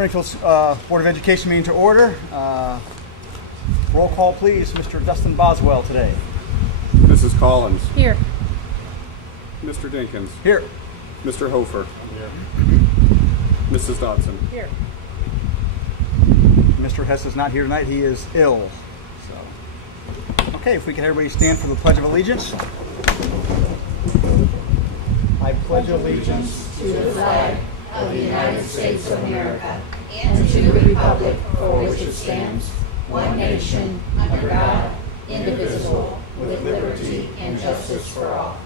Springfield's Board of Education meeting to order. Roll call, please. Mr. Dustin Boswell today. Mrs. Collins. Here. Mr. Dinkins. Here. Mr. Hofer. Here. Mrs. Dodson. Here. Mr. Hess is not here tonight. He is ill. So, okay, if we can everybody stand for the Pledge of Allegiance. I pledge allegiance to the flag of the United States of America and to the republic for which it stands, one nation, under God, indivisible, with liberty and justice for all.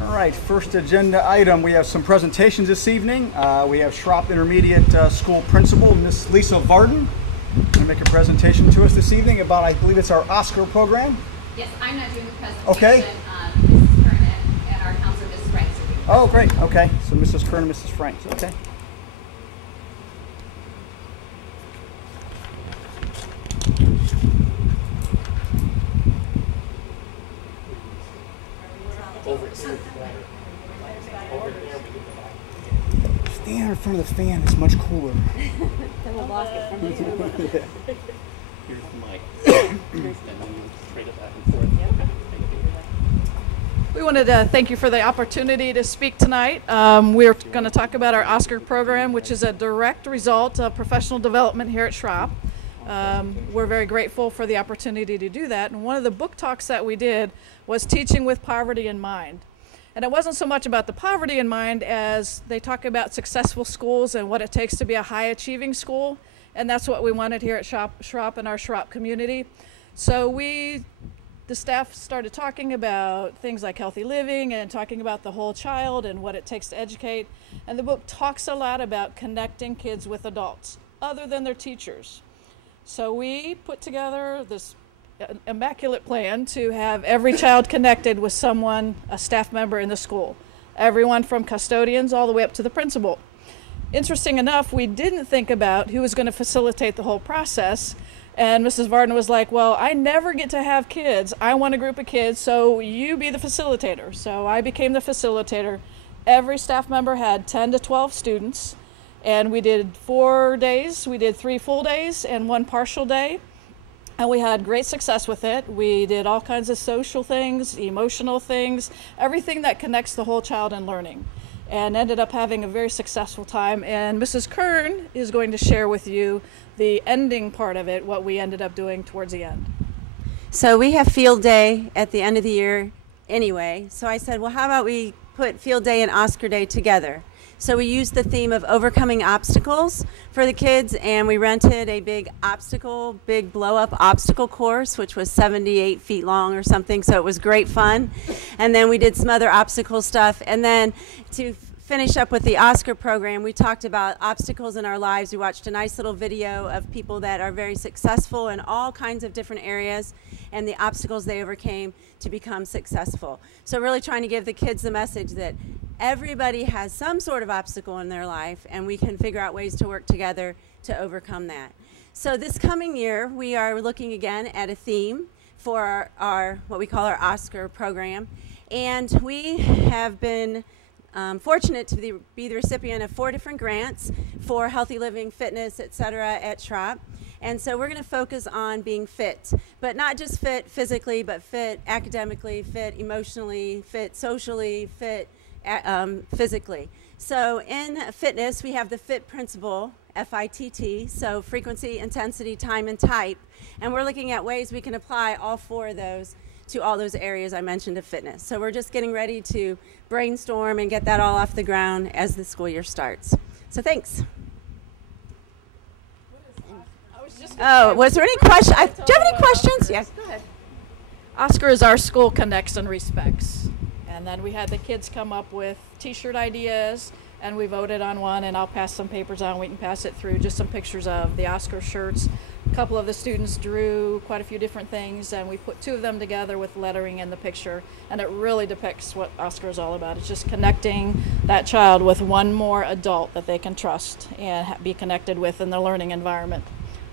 All right, first agenda item, we have some presentations this evening. We have Schropp Intermediate School Principal, Miss Lisa Varden, going to make a presentation to us this evening about, I believe it's our Oscar program. Yes, I'm not doing the presentation. Okay. Mrs. Kern and our counselor, Mrs. Franks, are doing the Oh, great. Okay. So Mrs. Kern and Mrs. Franks. Okay. Stand in front of the fan. It's much cooler. Then we'll block it from the Here's the mic. And then trade it back and forth. We wanted to thank you for the opportunity to speak tonight. We're going to talk about our Oscar program, which is a direct result of professional development here at Schropp. We're very grateful for the opportunity to do that. And one of the book talks that we did was Teaching with Poverty in Mind. And it wasn't so much about the poverty in mind as they talk about successful schools and what it takes to be a high achieving school. And that's what we wanted here at Schropp and our Schropp community. So the staff started talking about things like healthy living and talking about the whole child and what it takes to educate. And the book talks a lot about connecting kids with adults other than their teachers. So we put together this immaculate plan to have every child connected with someone, a staff member in the school. Everyone from custodians all the way up to the principal. Interesting enough, we didn't think about who was going to facilitate the whole process. And Mrs. Varden was like, well, I never get to have kids. I want a group of kids, so you be the facilitator. So I became the facilitator. Every staff member had 10 to 12 students. And we did 4 days. We did 3 full days and 1 partial day. And we had great success with it. We did all kinds of social things, emotional things, everything that connects the whole child in learning. And ended up having a very successful time. And Mrs. Kern is going to share with you the ending part of it, what we ended up doing towards the end. So we have field day at the end of the year anyway. So I said, well, how about we put field day and Oscar day together? So we used the theme of overcoming obstacles for the kids, and we rented a big blow-up obstacle course, which was 78 feet long or something, so it was great fun. And then we did some other obstacle stuff. And then to finish up with the Oscar program, we talked about obstacles in our lives. We watched a nice little video of people that are very successful in all kinds of different areas and the obstacles they overcame to become successful. So really trying to give the kids the message that everybody has some sort of obstacle in their life, and we can figure out ways to work together to overcome that. So this coming year, we are looking again at a theme for our what we call our Oscar program. And we have been fortunate to be the recipient of 4 different grants for healthy living, fitness, etc. at Schropp. And so we're going to focus on being fit, but not just fit physically, but fit academically, fit emotionally, fit socially, fit physically. So in fitness, we have the FIT principle, F-I-T-T, so frequency, intensity, time, and type. And we're looking at ways we can apply all 4 of those to all those areas I mentioned of fitness. So we're just getting ready to brainstorm and get that all off the ground as the school year starts. So thanks. Oh, was there any question? Do you have any questions? Yes. Go ahead. Oscar is our school connects and respects. And then we had the kids come up with t-shirt ideas, and we voted on one, and I'll pass some papers on. We can pass it through, just some pictures of the Oscar shirts. A couple of the students drew quite a few different things, and we put 2 of them together with lettering in the picture, and it really depicts what Oscar is all about. It's just connecting that child with one more adult that they can trust and be connected with in the learning environment.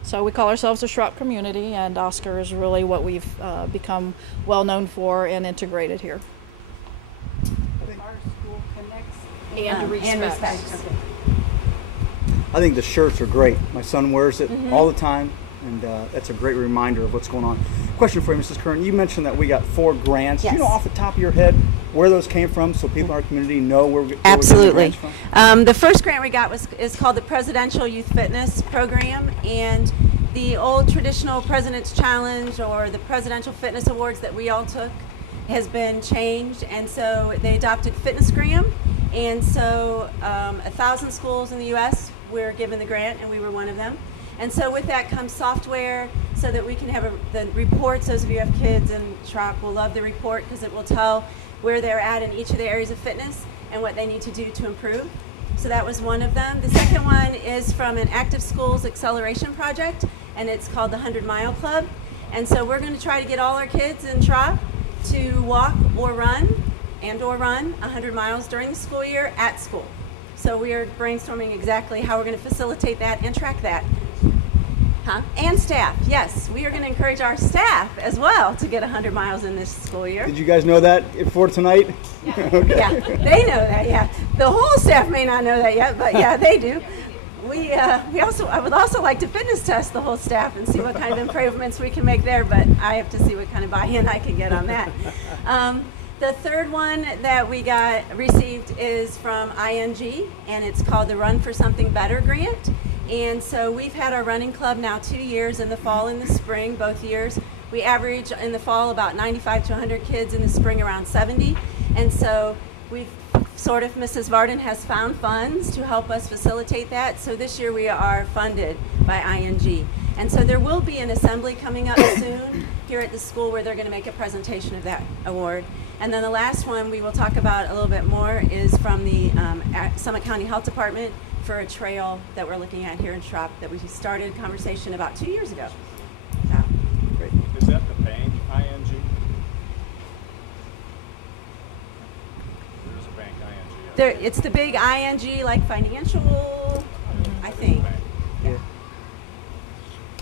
So we call ourselves a Schropp community, and Oscar is really what we've become well known for and integrated here. Our school connects And respect. Okay. I think the shirts are great. My son wears it all the time, and that's a great reminder of what's going on. Question for you, Mrs. Kern. You mentioned that we got 4 grants. Do you know Yes. off the top of your head where those came from, so people in our community know where we're getting Absolutely. grants from? The first grant we got is called the Presidential Youth Fitness Program, and the old traditional President's Challenge or the Presidential Fitness Awards that we all took has been changed, and so they adopted FitnessGram, and so 1,000 schools in the U.S. were given the grant, and we were one of them. And so with that comes software so that we can have the reports. Those of you who have kids in Schropp will love the report because it will tell where they're at in each of the areas of fitness and what they need to do to improve. So that was one of them. The second one is from an Active Schools Acceleration Project, and it's called the 100 Mile Club. And so we're going to try to get all our kids in Schropp to walk or run 100 miles during the school year at school. So we are brainstorming exactly how we're going to facilitate that and track that. And staff, yes. We are going to encourage our staff as well to get 100 miles in this school year. Did you guys know that before tonight? Okay. Yeah, they know that, yeah. The whole staff may not know that yet, but yeah, they do. I would also like to fitness test the whole staff and see what kind of improvements we can make there, but I have to see what kind of buy-in I can get on that. The third one that we received is from ING, and it's called the Run for Something Better grant. And so we've had our running club now 2 years, in the fall and the spring, both years. We average in the fall about 95 to 100 kids, in the spring around 70. And so we've Mrs. Varden has found funds to help us facilitate that. So this year we are funded by ING. And so there will be an assembly coming up soon here at the school where they're going to make a presentation of that award. And then the last one we will talk about a little bit more is from the Summit County Health Department for a trail that we're looking at here in Schropp that we started conversation about 2 years ago. So, Great. Is that the bank, ING? There's a bank, ING. it's the big ING, like financial, I think. Yeah.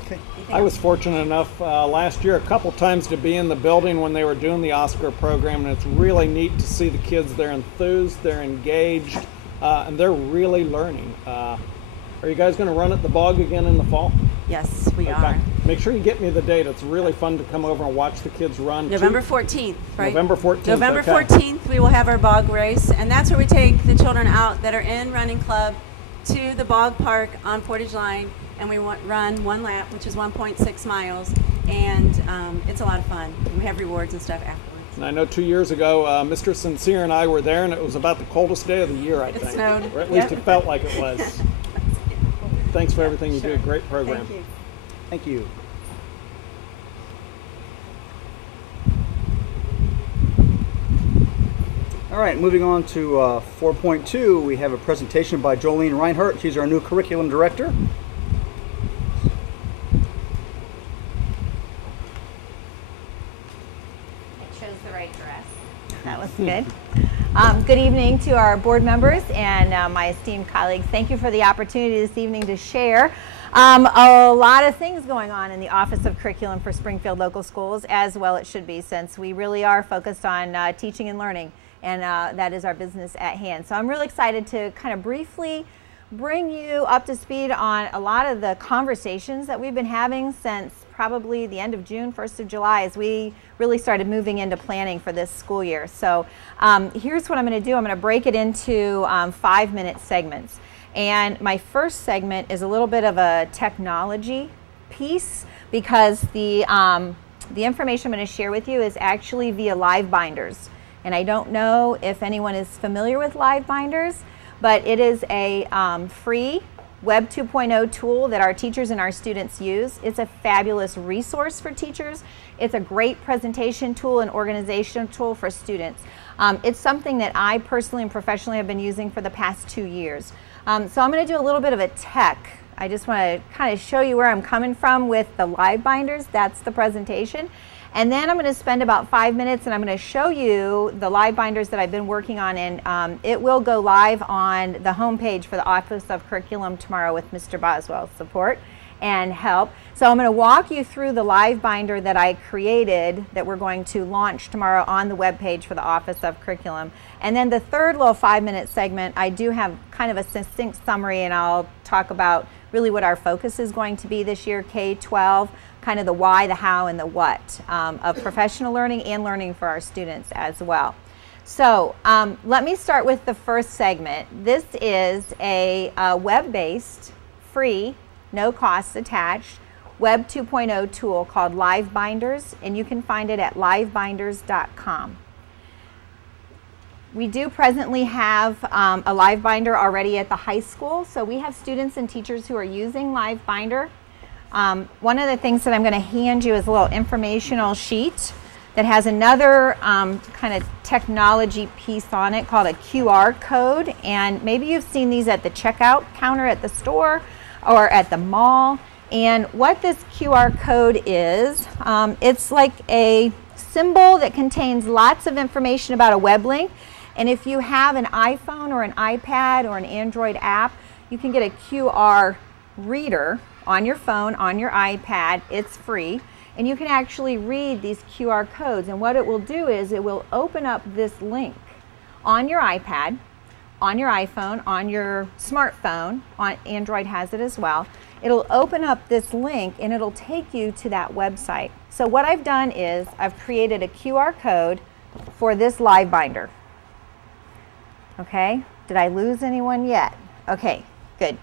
Okay. I was fortunate enough last year a couple times to be in the building when they were doing the Oscar program, and it's really neat to see the kids. They're enthused, they're engaged, and they're really learning. Are you guys going to run at the Bog again in the fall? Yes, we are. Make sure you get me the date. It's really fun to come over and watch the kids run. November 14th, right? November 14th. November okay. 14th, we will have our Bog race, and that's where we take the children out that are in running club to the Bog Park on Portage Line, and we run one lap, which is 1.6 miles, and it's a lot of fun. And we have rewards and stuff afterwards. And I know 2 years ago, Mr. Sincere and I were there, and it was about the coldest day of the year, I think. It snowed. Or at least Yep. it felt like it was. Thanks for everything you do. Great program. Thank you. Thank you. All right, moving on to 4.2, we have a presentation by Jolene Reinhardt. She's our new curriculum director. I chose the right dress. That was good. Good evening to our board members and my esteemed colleagues. Thank you for the opportunity this evening to share a lot of things going on in the Office of Curriculum for Springfield Local Schools, as well it should be, since we really are focused on teaching and learning, and that is our business at hand. So I'm really excited to kind of briefly bring you up to speed on a lot of the conversations that we've been having since probably the end of June, 1st of July, as we really started moving into planning for this school year. So here's what I'm going to do. I'm going to break it into 5-minute segments. And my first segment is a little bit of a technology piece, because the information I'm going to share with you is actually via LiveBinders. And I don't know if anyone is familiar with LiveBinders, but it is a free Web 2.0 tool that our teachers and our students use. It's a fabulous resource for teachers. It's a great presentation tool and organization tool for students. It's something that I personally and professionally have been using for the past 2 years. So I'm going to do a little bit of a tech. I just want to kind of show you where I'm coming from with the LiveBinders. That's the presentation. And then I'm going to spend about 5 minutes and I'm going to show you the LiveBinders that I've been working on, and it will go live on the homepage for the Office of Curriculum tomorrow with Mr. Boswell's support. and help. So I'm going to walk you through the live binder that I created that we're going to launch tomorrow on the webpage for the Office of Curriculum. And then the third little 5-minute segment, I do have kind of a succinct summary, and I'll talk about really what our focus is going to be this year, K-12, kind of the why, the how, and the what of professional learning and learning for our students as well. So let me start with the first segment. This is a web-based, free, no costs attached, Web 2.0 tool called Live Binders, and you can find it at livebinders.com. We do presently have a Live Binder already at the high school, so we have students and teachers who are using Live Binder. One of the things that I'm going to hand you is a little informational sheet that has another kind of technology piece on it called a QR code, and maybe you've seen these at the checkout counter at the store or at the mall. And what this QR code is, it's like a symbol that contains lots of information about a web link. And if you have an iPhone or an iPad or an Android app, you can get a QR reader on your phone, on your iPad. It's free. And you can actually read these QR codes. And what it will do is it will open up this link on your iPad, on your iPhone, on your smartphone. On Android has it as well. It'll open up this link and it'll take you to that website. So what I've done is I've created a QR code for this live binder. Okay, did I lose anyone yet? Okay, good.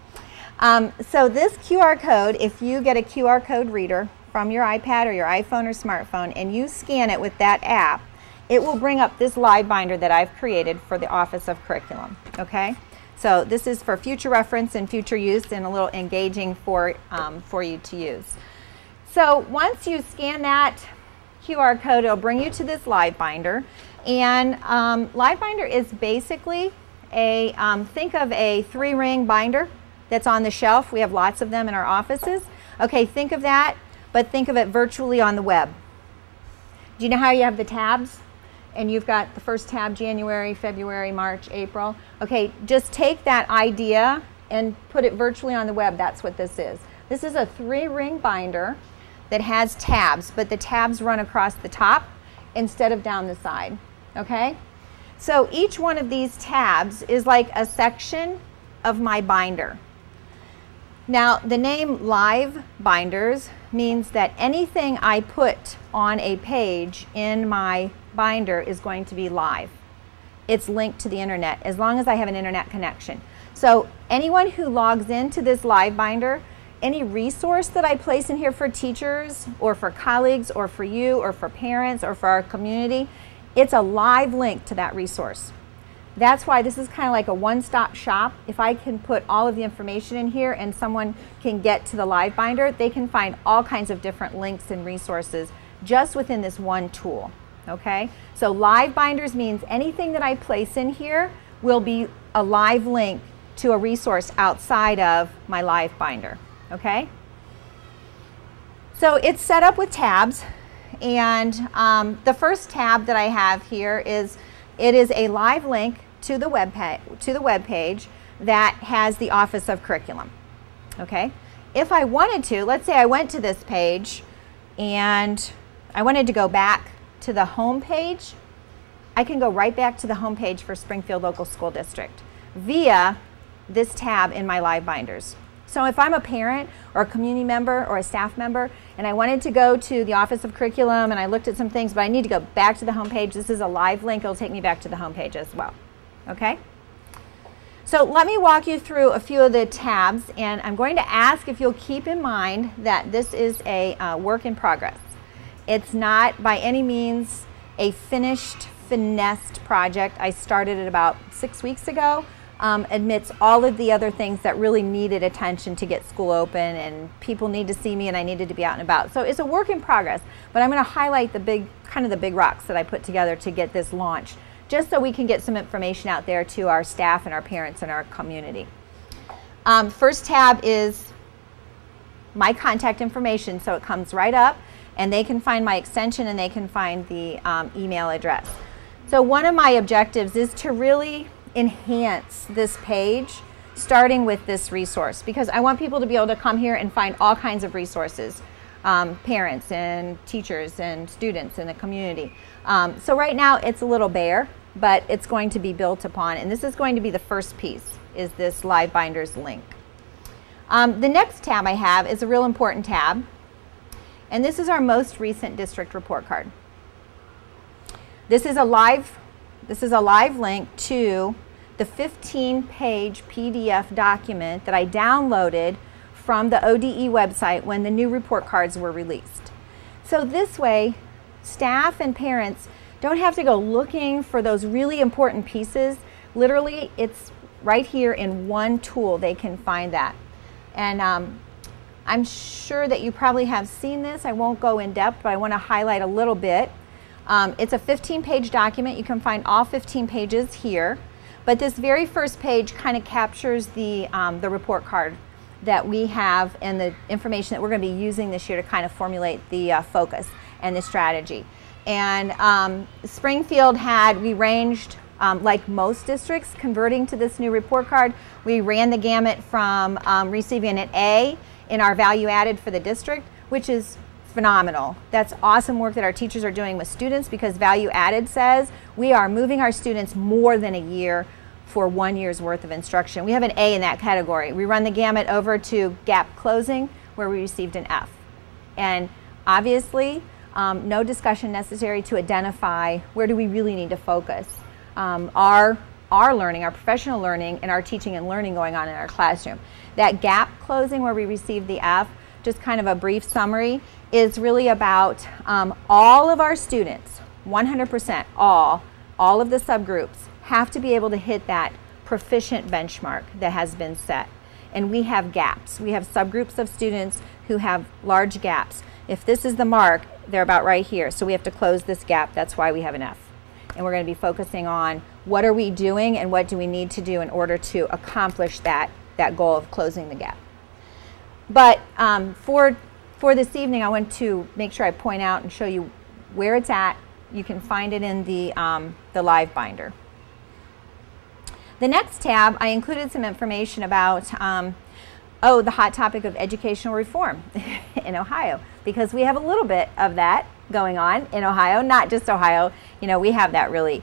So this QR code, if you get a QR code reader from your iPad or your iPhone or smartphone and you scan it with that app, it will bring up this live binder that I've created for the Office of Curriculum. Okay? So this is for future reference and future use and a little engaging for you to use. So once you scan that QR code, it'll bring you to this live binder. And live binder is basically a, think of a 3-ring binder that's on the shelf. We have lots of them in our offices. Okay, think of that, but think of it virtually on the web. Do you know how you have the tabs? And you've got the first tab, January, February, March, April. Okay, just take that idea and put it virtually on the web. That's what this is. This is a 3-ring binder that has tabs, but the tabs run across the top instead of down the side. Okay? So each one of these tabs is like a section of my binder. Now, the name Live Binders means that anything I put on a page in my binder is going to be live. It's linked to the internet as long as I have an internet connection. So anyone who logs into this live binder, any resource that I place in here for teachers or for colleagues or for you or for parents or for our community, it's a live link to that resource. That's why this is kind of like a one-stop shop. If I can put all of the information in here and someone can get to the live binder, they can find all kinds of different links and resources just within this one tool. Okay, so live binders means anything that I place in here will be a live link to a resource outside of my live binder. Okay, so it's set up with tabs, and the first tab that I have here is it is a live link to the web page that has the Office of Curriculum. Okay, if I wanted to, let's say I went to this page and I wanted to go back to the home page, I can go right back to the home page for Springfield Local School District via this tab in my live binders. So if I'm a parent or a community member or a staff member and I wanted to go to the Office of Curriculum and I looked at some things, but I need to go back to the home page, this is a live link. It'll take me back to the home page as well. Okay? So let me walk you through a few of the tabs, and I'm going to ask if you'll keep in mind that this is a work in progress. It's not by any means a finished, finessed project. I started it about 6 weeks ago. Amidst all of the other things that really needed attention to get school open, and people need to see me and I needed to be out and about. So it's a work in progress, but I'm going to highlight the big rocks that I put together to get this launched, just so we can get some information out there to our staff and our parents and our community. First tab is my contact information, so it comes right up and they can find my extension and they can find the email address. So one of my objectives is to really enhance this page starting with this resource, because I want people to be able to come here and find all kinds of resources, parents and teachers and students in the community. So right now it's a little bare, but it's going to be built upon, and this is going to be the first piece, is this LiveBinders link. The next tab I have is a real important tab, and this is our most recent district report card. This is a live link to the 15-page PDF document that I downloaded from the ODE website when the new report cards were released. So this way, staff and parents don't have to go looking for those really important pieces. Literally, it's right here in one tool they can find that. And I'm sure that you probably have seen this. I won't go in depth, but I want to highlight a little bit. It's a 15-page document. You can find all 15 pages here. But this very first page kind of captures the report card that we have and the information that we're going to be using this year to kind of formulate the focus and the strategy. And Springfield we ranged, like most districts, converting to this new report card. We ran the gamut from receiving an A in our value added for the district, which is phenomenal. That's awesome work that our teachers are doing with students, because value added says we are moving our students more than a year for 1 year's worth of instruction. We have an A in that category. We run the gamut over to gap closing, where we received an F. And obviously, no discussion necessary to identify where do we really need to focus our learning, our professional learning, and our teaching and learning going on in our classroom. That gap closing where we received the F, just kind of a brief summary, is really about all of our students, 100%, all of the subgroups have to be able to hit that proficient benchmark that has been set. And we have gaps. We have subgroups of students who have large gaps. If this is the mark, they're about right here. So we have to close this gap. That's why we have an F. And we're going to be focusing on what are we doing and what do we need to do in order to accomplish that goal of closing the gap. But for this evening, I want to make sure I point out and show you where it's at. You can find it in the LiveBinder. The next tab, I included some information about the hot topic of educational reform in Ohio, because we have a little bit of that going on in Ohio, not just Ohio. You know, we have that really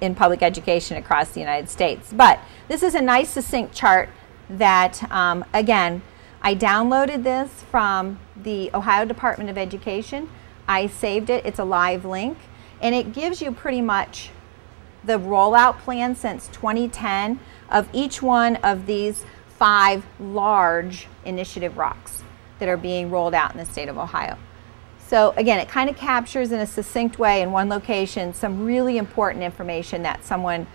in public education across the United States. But this is a nice succinct chart that, again, I downloaded this from the Ohio Department of Education. I saved it. It's a live link. And it gives you pretty much the rollout plan since 2010 of each one of these 5 large initiative rocks that are being rolled out in the state of Ohio. So again, it kind of captures in a succinct way in one location some really important information that someone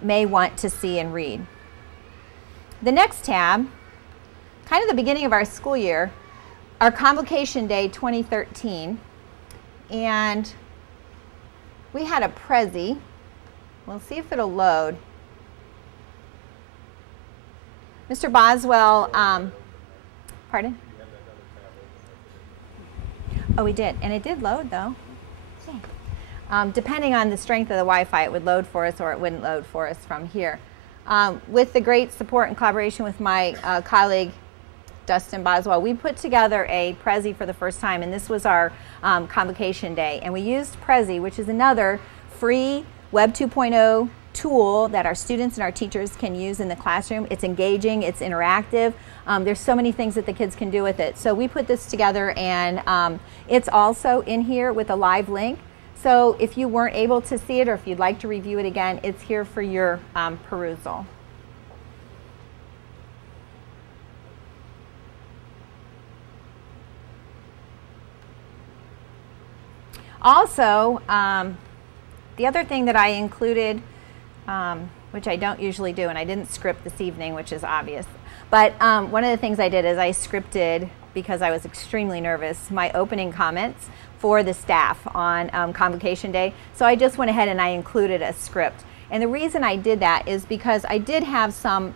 may want to see and read. The next tab, kind of the beginning of our school year, our Convocation Day 2013, and we had a Prezi. We'll see if it'll load. Mr. Boswell, pardon? Oh, we did, and it did load though. Depending on the strength of the Wi-Fi, it would load for us or it wouldn't load for us from here. With the great support and collaboration with my colleague, Dustin Boswell, we put together a Prezi for the first time, and this was our Convocation Day. And we used Prezi, which is another free Web 2.0 tool that our students and our teachers can use in the classroom. It's engaging, it's interactive. There's so many things that the kids can do with it. So we put this together, and it's also in here with a live link. So if you weren't able to see it, or if you'd like to review it again, it's here for your perusal. Also, the other thing that I included, which I don't usually do, and I didn't script this evening, which is obvious, but one of the things I did is I scripted, because I was extremely nervous, my opening comments for the staff on Convocation Day. So I just went ahead and I included a script. And the reason I did that is because I did have some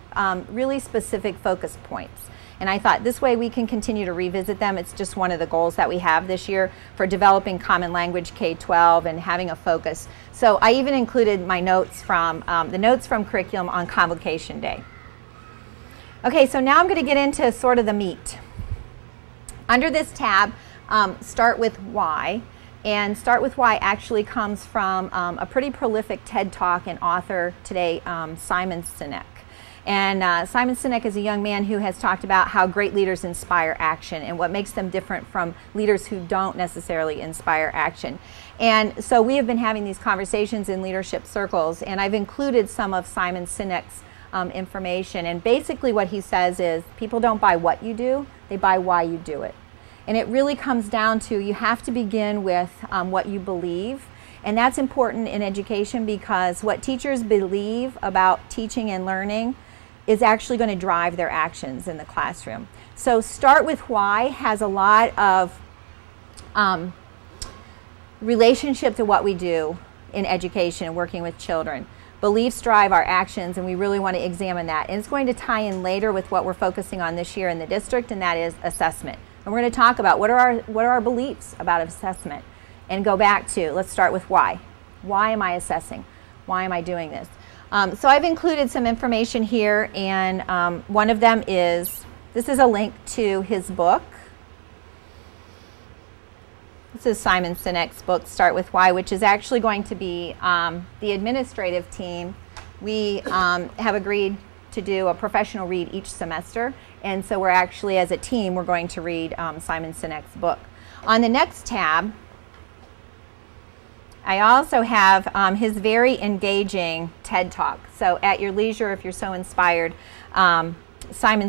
really specific focus points. And I thought this way we can continue to revisit them. It's just one of the goals that we have this year for developing common language K-12 and having a focus. So I even included my notes from the notes from curriculum on Convocation Day. Okay, so now I'm going to get into sort of the meat. Under this tab, start with why. And Start with Why actually comes from a pretty prolific TED Talk and author today, Simon Sinek. And Simon Sinek is a young man who has talked about how great leaders inspire action and what makes them different from leaders who don't necessarily inspire action. And so we have been having these conversations in leadership circles, and I've included some of Simon Sinek's information. And basically what he says is people don't buy what you do, they buy why you do it. And it really comes down to you have to begin with what you believe. And that's important in education because what teachers believe about teaching and learning is actually going to drive their actions in the classroom. So Start with Why has a lot of relationship to what we do in education, working with children. Beliefs drive our actions, and we really want to examine that. And it's going to tie in later with what we're focusing on this year in the district, and that is assessment. And we're going to talk about what are our beliefs about assessment, and go back to, let's start with why. Why am I assessing? Why am I doing this? So I've included some information here, and one of them is, this is a link to his book. This is Simon Sinek's book, Start with Why, which is actually going to be the administrative team. We have agreed to do a professional read each semester, and so we're actually, as a team, we're going to read Simon Sinek's book. On the next tab, I also have his very engaging TED Talk. So at your leisure, if you're so inspired, Simon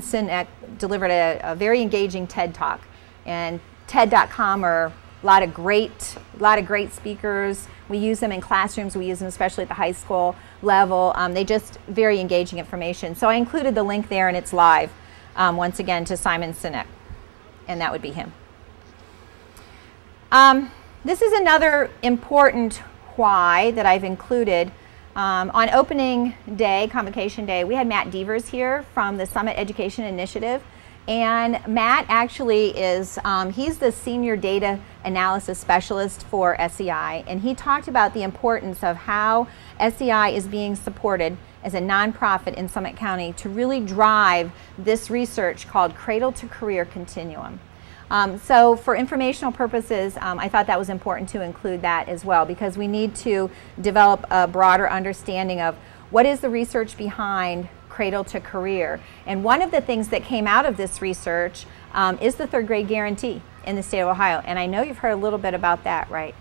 Sinek delivered a very engaging TED Talk. And TED.com are a lot of great speakers. We use them in classrooms. We use them especially at the high school level. They just very engaging information. So I included the link there, and it's live, once again, to Simon Sinek. And that would be him. This is another important why that I've included. On opening day, convocation day, we had Matt Devers here from the Summit Education Initiative. And Matt actually is, he's the Senior Data Analysis Specialist for SEI. And he talked about the importance of how SEI is being supported as a nonprofit in Summit County to really drive this research called Cradle to Career Continuum. So for informational purposes, I thought that was important to include that as well, because we need to develop a broader understanding of what is the research behind Cradle to Career. And one of the things that came out of this research is the third grade guarantee in the state of Ohio. And I know you've heard a little bit about that, right?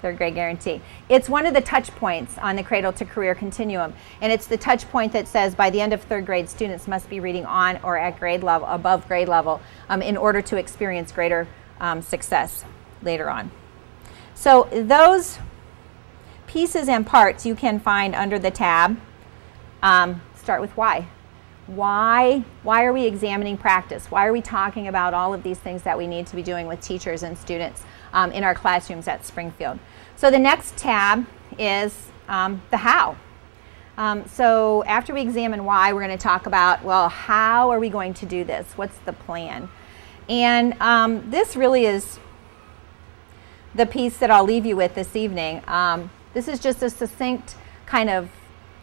Third grade guarantee. It's one of the touch points on the Cradle to Career Continuum. And it's the touch point that says by the end of third grade, students must be reading on or at grade level, above grade level, in order to experience greater success later on. So those pieces and parts you can find under the tab. Start with why. Why are we examining practice? Why are we talking about all of these things that we need to be doing with teachers and students in our classrooms at Springfield? So the next tab is the how. So after we examine why, we're going to talk about, well, how are we going to do this? What's the plan? And this really is the piece that I'll leave you with this evening. This is just a succinct kind of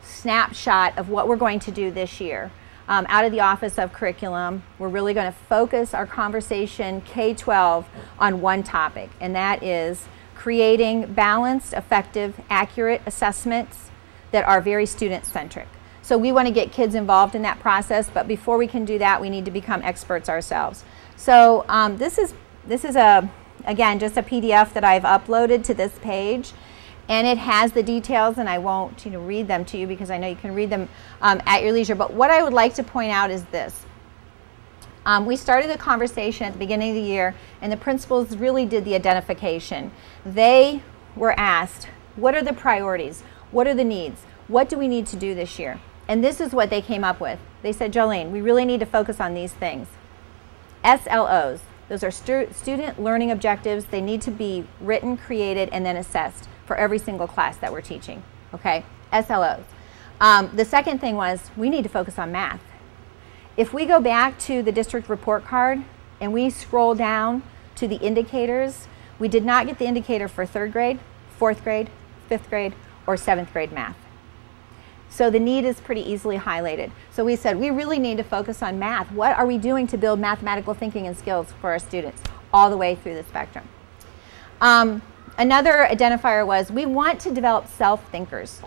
snapshot of what we're going to do this year. Out of the Office of Curriculum, we're really going to focus our conversation K-12 on one topic, and that is creating balanced, effective, accurate assessments that are very student-centric. So we want to get kids involved in that process, but before we can do that, we need to become experts ourselves. So this is again, just a PDF that I've uploaded to this page. And it has the details, and I won't read them to you because I know you can read them at your leisure. But what I would like to point out is this. We started the conversation at the beginning of the year, and the principals really did the identification. They were asked, what are the priorities? What are the needs? What do we need to do this year? And this is what they came up with. They said, Jolene, we really need to focus on these things. SLOs, those are student learning objectives. They need to be written, created, and then assessed for every single class that we're teaching, okay? SLOs. The second thing was we need to focus on math. If we go back to the district report card and we scroll down to the indicators, we did not get the indicator for third grade, fourth grade, fifth grade, or seventh grade math. So the need is pretty easily highlighted. So we said, we really need to focus on math. What are we doing to build mathematical thinking and skills for our students all the way through the spectrum? Another identifier was we want to develop self-thinkers.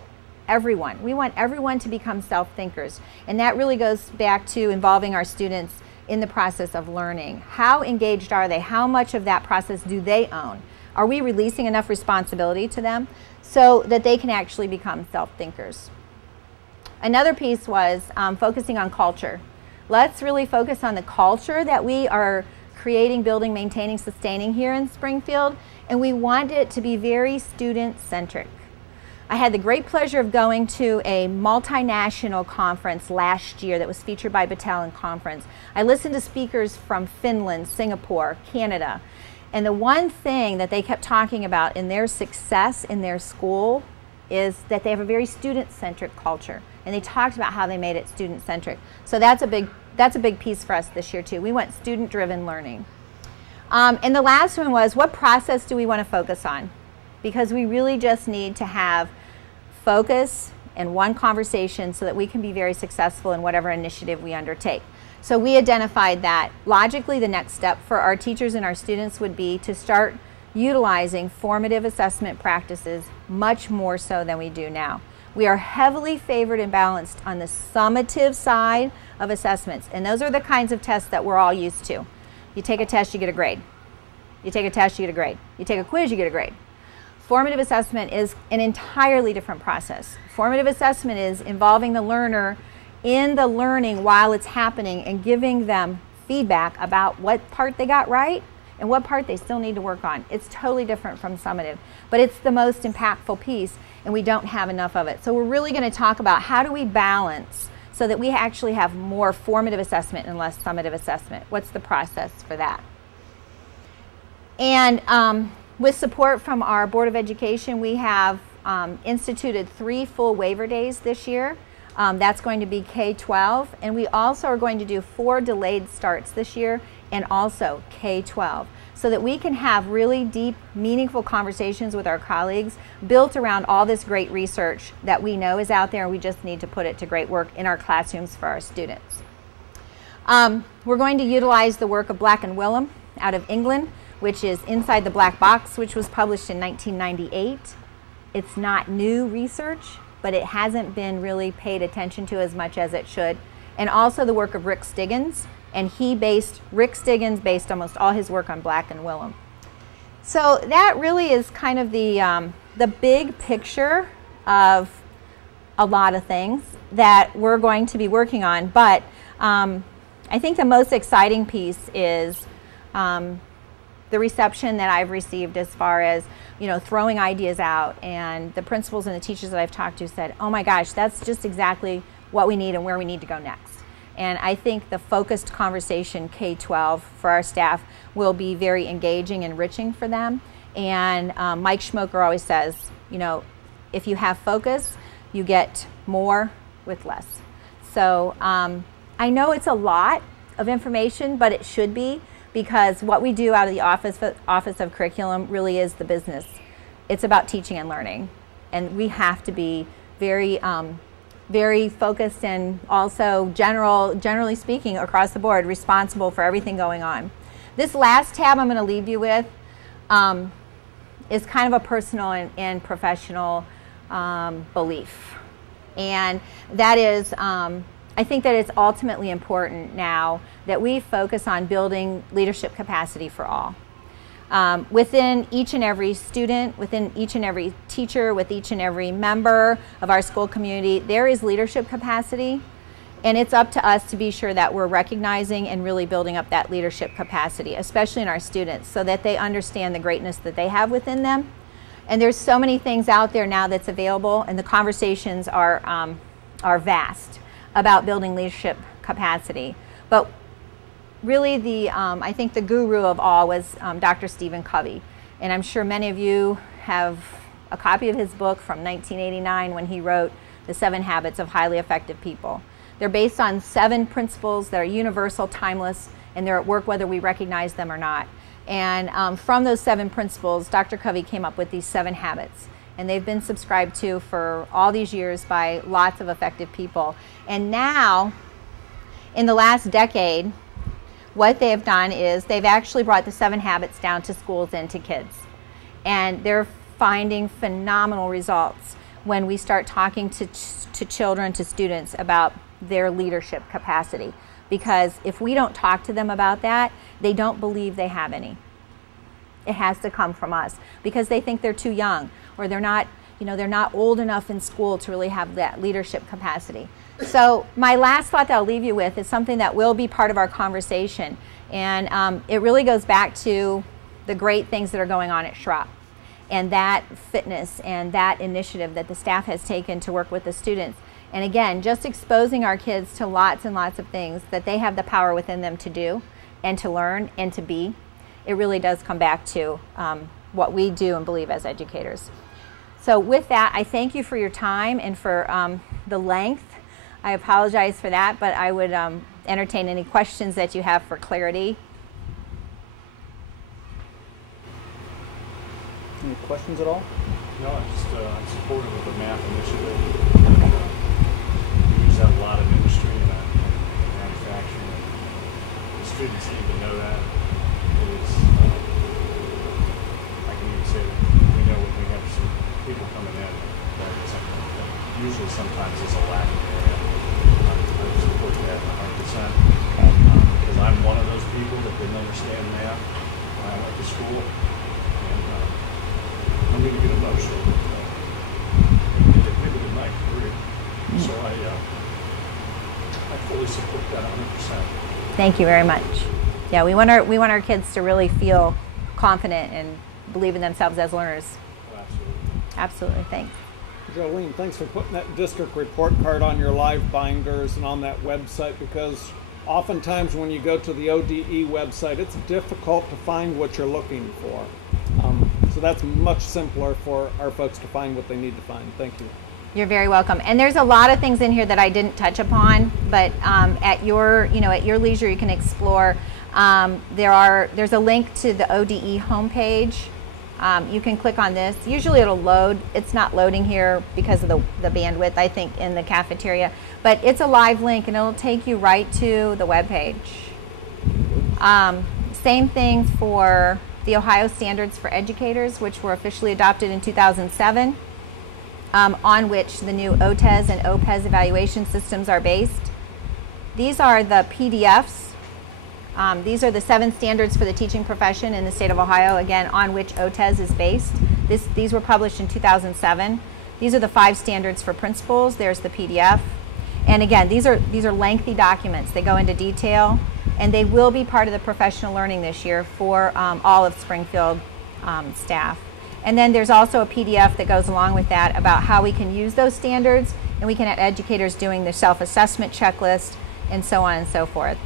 Everyone. We want everyone to become self-thinkers. And that really goes back to involving our students in the process of learning. How engaged are they? How much of that process do they own? Are we releasing enough responsibility to them so that they can actually become self-thinkers? Another piece was focusing on culture. Let's really focus on the culture that we are creating, building, maintaining, sustaining here in Springfield, and we want it to be very student-centric. I had the great pleasure of going to a multinational conference last year that was featured by Battelle and Conference. I listened to speakers from Finland, Singapore, Canada, and the one thing that they kept talking about in their success in their school is that they have a very student-centric culture, and they talked about how they made it student-centric. So that's a big piece for us this year too. We want student-driven learning. And the last one was, what process do we want to focus on? Because we really just need to have focus and one conversation so that we can be very successful in whatever initiative we undertake. So we identified that logically the next step for our teachers and our students would be to start utilizing formative assessment practices much more so than we do now. We are heavily favored and balanced on the summative side of assessments, and those are the kinds of tests that we're all used to. You take a test, you get a grade. You take a test, you get a grade. You take a quiz, you get a grade. Formative assessment is an entirely different process. Formative assessment is involving the learner in the learning while it's happening and giving them feedback about what part they got right and what part they still need to work on. It's totally different from summative, but it's the most impactful piece, and we don't have enough of it. So we're really going to talk about how do we balance so that we actually have more formative assessment and less summative assessment. What's the process for that? And with support from our Board of Education, we have instituted 3 full waiver days this year. That's going to be K-12, and we also are going to do 4 delayed starts this year, and also K-12, so that we can have really deep, meaningful conversations with our colleagues built around all this great research that we know is out there, and we just need to put it to great work in our classrooms for our students. We're going to utilize the work of Black and Willem out of England, which is Inside the Black Box, which was published in 1998. It's not new research, but it hasn't been really paid attention to as much as it should. And also the work of Rick Stiggins, and Rick Stiggins based almost all his work on Black and Willem. So that really is kind of the big picture of a lot of things that we're going to be working on, but I think the most exciting piece is the reception that I've received as far as, you know, throwing ideas out, and the principals and the teachers that I've talked to said, oh my gosh, that's just exactly what we need and where we need to go next. And I think the focused conversation K-12 for our staff will be very engaging and enriching for them. And Mike Schmoker always says, you know, if you have focus, you get more with less. So I know it's a lot of information, but it should be, because what we do out of the Office of Curriculum really is the business. It's about teaching and learning, and we have to be very, very focused and also generally speaking across the board responsible for everything going on. This last tab I'm going to leave you with is kind of a personal and professional belief, and that is I think that it's ultimately important now that we focus on building leadership capacity for all. Within each and every student, within each and every teacher, with each and every member of our school community, there is leadership capacity, and it's up to us to be sure that we're recognizing and really building up that leadership capacity, especially in our students, so that they understand the greatness that they have within them. And there's so many things out there now that's available, and the conversations are vast about building leadership capacity. But really I think the guru of all was Dr. Stephen Covey. And I'm sure many of you have a copy of his book from 1989 when he wrote The 7 Habits of Highly Effective People. They're based on 7 principles that are universal, timeless, and they're at work whether we recognize them or not. And from those 7 principles, Dr. Covey came up with these 7 habits. and they've been subscribed to for all these years by lots of effective people. And now, in the last decade, what they have done is they've actually brought the 7 Habits down to schools and to kids. And they're finding phenomenal results when we start talking to children, to students about their leadership capacity. Because if we don't talk to them about that, they don't believe they have any. It has to come from us because they think they're too young, or they're not, they're not old enough in school to really have that leadership capacity. So my last thought that I'll leave you with is something that will be part of our conversation. And it really goes back to the great things that are going on at Schropp, and that fitness and that initiative that the staff has taken to work with the students. And again, just exposing our kids to lots and lots of things that they have the power within them to do and to learn and to be. It really does come back to what we do and believe as educators. So with that, I thank you for your time and for the length. I apologize for that, but I would entertain any questions that you have for clarity. Any questions at all? No, I'm supportive of the math initiative. We use that a lot in industry and manufacturing. The students need to know that. It is, I can even say that we know when we have some people coming in, that usually sometimes it's a lack of area. I support that 100%. Because I'm one of those people that didn't understand math when I went to school. And I'm going to get emotional. It limited my career. So I fully support that 100%. Thank you very much. Yeah, we want our kids to really feel confident and believe in themselves as learners. Oh, absolutely. Absolutely, thanks. Jolene, thanks for putting that district report card on your live binders and on that website, because oftentimes when you go to the ODE website, it's difficult to find what you're looking for. So that's much simpler for our folks to find what they need to find. Thank you. You're very welcome. And there's a lot of things in here that I didn't touch upon, but at your leisure, you can explore. There's a link to the ODE homepage. You can click on this. Usually it'll load. It's not loading here because of the bandwidth, I think, in the cafeteria. But it's a live link, and it'll take you right to the webpage. Same thing for the Ohio Standards for Educators, which were officially adopted in 2007, on which the new OTES and OPES evaluation systems are based. These are the PDFs. These are the 7 standards for the teaching profession in the state of Ohio, again, on which OTES is based. These were published in 2007. These are the 5 standards for principals. There's the PDF. And again, these are lengthy documents. They go into detail, and they will be part of the professional learning this year for all of Springfield staff. And then there's also a PDF that goes along with that about how we can use those standards, and we can have educators doing their self-assessment checklist and so on and so forth.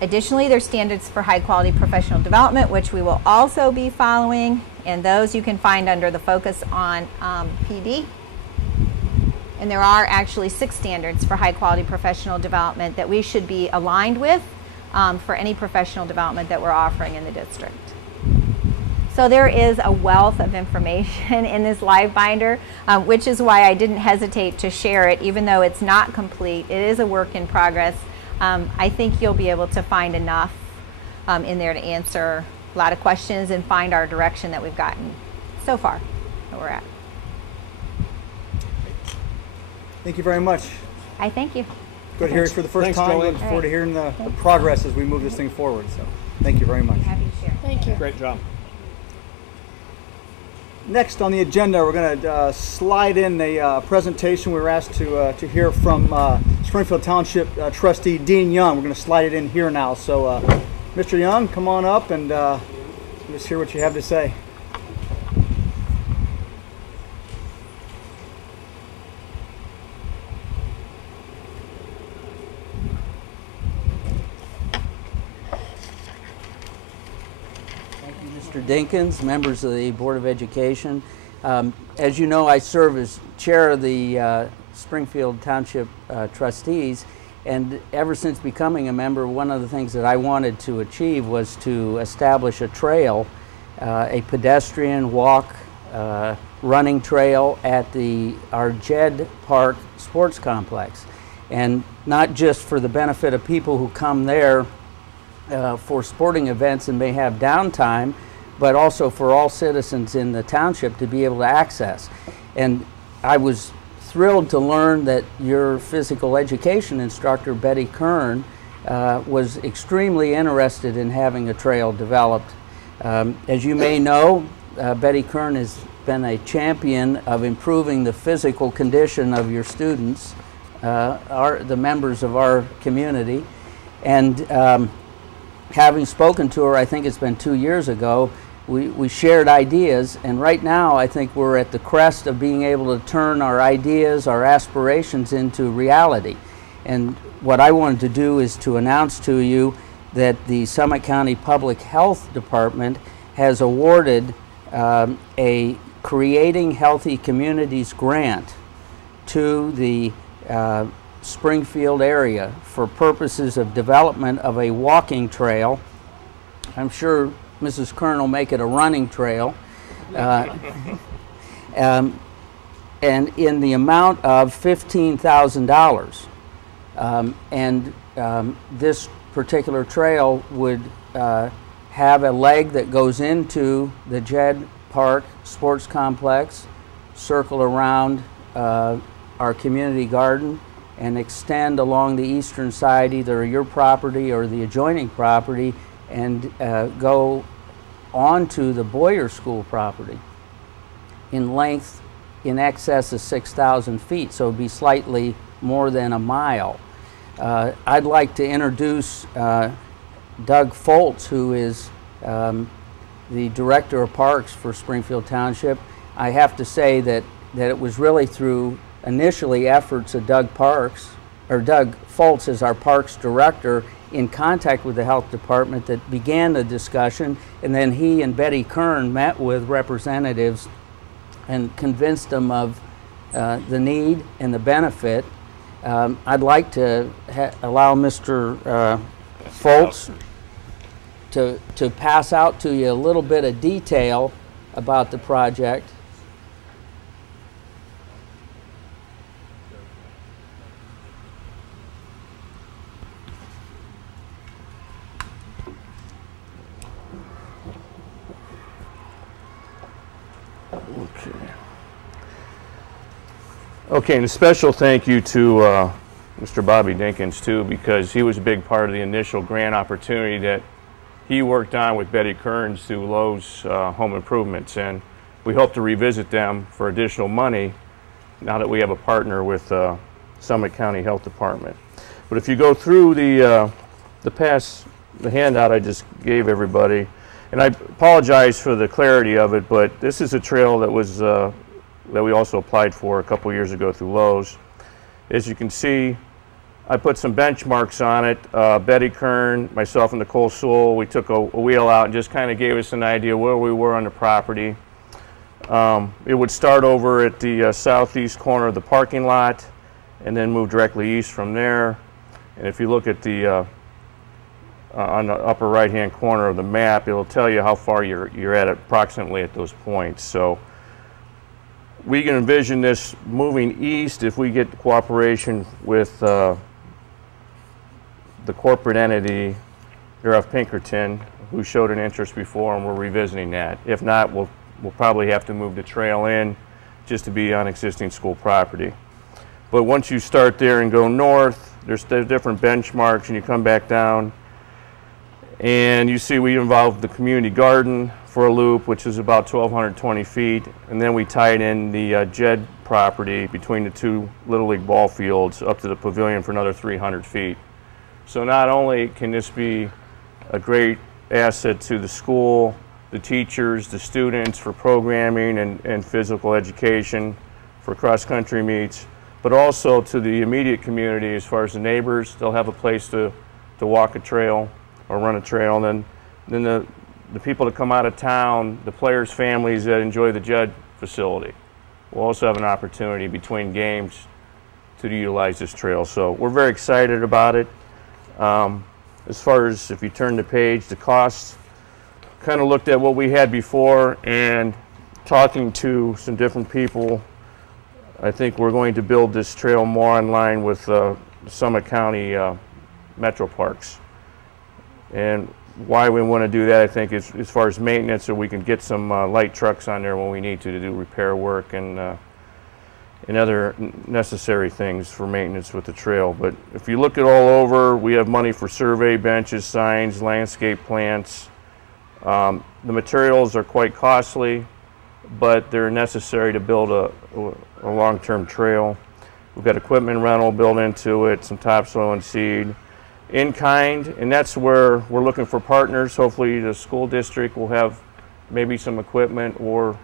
Additionally, there's standards for high quality professional development, which we will also be following, and those you can find under the focus on PD. And there are actually 6 standards for high quality professional development that we should be aligned with for any professional development that we're offering in the district. So there is a wealth of information in this live binder, which is why I didn't hesitate to share it, even though it's not complete. It is a work in progress. I think you'll be able to find enough in there to answer a lot of questions and find our direction that we've gotten so far that we're at. Thank you very much. I thank you. Good to hear it for the first Thanks, time. Jolene. Looking forward to hearing the progress as we move this thing forward. So thank you very much. Happy to share. Thank you. Great job. Next on the agenda, we're going to slide in a presentation we were asked to hear from Springfield Township trustee Dean Young. We're going to slide it in here now. So Mr. Young, come on up and just hear what you have to say. Mr. Dinkins, members of the Board of Education. As you know, I serve as chair of the Springfield Township trustees, and ever since becoming a member, one of the things that I wanted to achieve was to establish a trail, a pedestrian walk running trail at our Jed Park Sports Complex. And not just for the benefit of people who come there for sporting events and may have downtime, but also for all citizens in the township to be able to access. And I was thrilled to learn that your physical education instructor, Betty Kern, was extremely interested in having a trail developed. As you may know, Betty Kern has been a champion of improving the physical condition of your students, the members of our community. And having spoken to her, I think it's been 2 years ago, we shared ideas, and right now I think we're at the crest of being able to turn our ideas, our aspirations into reality. And what I wanted to do is to announce to you that the Summit County Public Health Department has awarded a Creating Healthy Communities grant to the Springfield area for purposes of development of a walking trail. I'm sure Mrs. Kern will make it a running trail, and in the amount of $15,000. This particular trail would have a leg that goes into the Jed Park Sports Complex, circle around our community garden, and extend along the eastern side, either your property or the adjoining property, and go onto the Boyer School property in length in excess of 6,000 feet, so it would be slightly more than a mile. I'd like to introduce Doug Foltz, who is the Director of Parks for Springfield Township. I have to say that it was really through initially efforts of Doug Foltz as our Parks Director in contact with the Health Department that began the discussion, and then he and Betty Kern met with representatives and convinced them of the need and the benefit. I'd like to allow Mr. Foltz to pass out to you a little bit of detail about the project. Okay, and a special thank you to Mr. Bobby Dinkins too, because he was a big part of the initial grant opportunity that he worked on with Betty Kearns through Lowe's Home Improvements, and we hope to revisit them for additional money now that we have a partner with Summit County Health Department. But if you go through the handout I just gave everybody, and I apologize for the clarity of it, but this is a trail that was that we also applied for a couple years ago through Lowe's. As you can see, I put some benchmarks on it. Betty Kern, myself, and Nicole Sewell, we took a wheel out and just kind of gave us an idea where we were on the property. It would start over at the southeast corner of the parking lot and then move directly east from there. And if you look at the on the upper right-hand corner of the map, it'll tell you how far you're at approximately at those points. So we can envision this moving east if we get cooperation with the corporate entity, F. Pinkerton, who showed an interest before, and we're revisiting that. If not, we'll probably have to move the trail in just to be on existing school property. But once you start there and go north, there's different benchmarks, and you come back down, and you see we involved the community garden for a loop, which is about 1,220 feet, and then we tied in the Jed property between the two Little League ball fields up to the pavilion for another 300 feet. So not only can this be a great asset to the school, the teachers, the students for programming and physical education, for cross-country meets, but also to the immediate community as far as the neighbors. They'll have a place to walk a trail or run a trail, and then the people that come out of town, the players' families that enjoy the Judd facility, will also have an opportunity between games to utilize this trail. So we're very excited about it. As far as, if you turn the page, the costs, kind of looked at what we had before, and talking to some different people, I think we're going to build this trail more in line with Summit County Metro Parks. And why we want to do that, I think, is as far as maintenance, so we can get some light trucks on there when we need to do repair work and other necessary things for maintenance with the trail. But if you look at all over, we have money for survey, benches, signs, landscape plants. The materials are quite costly, but they're necessary to build a long-term trail. We've got equipment rental built into it, some topsoil and seed. In kind, and that's where we're looking for partners. Hopefully the school district will have maybe some equipment or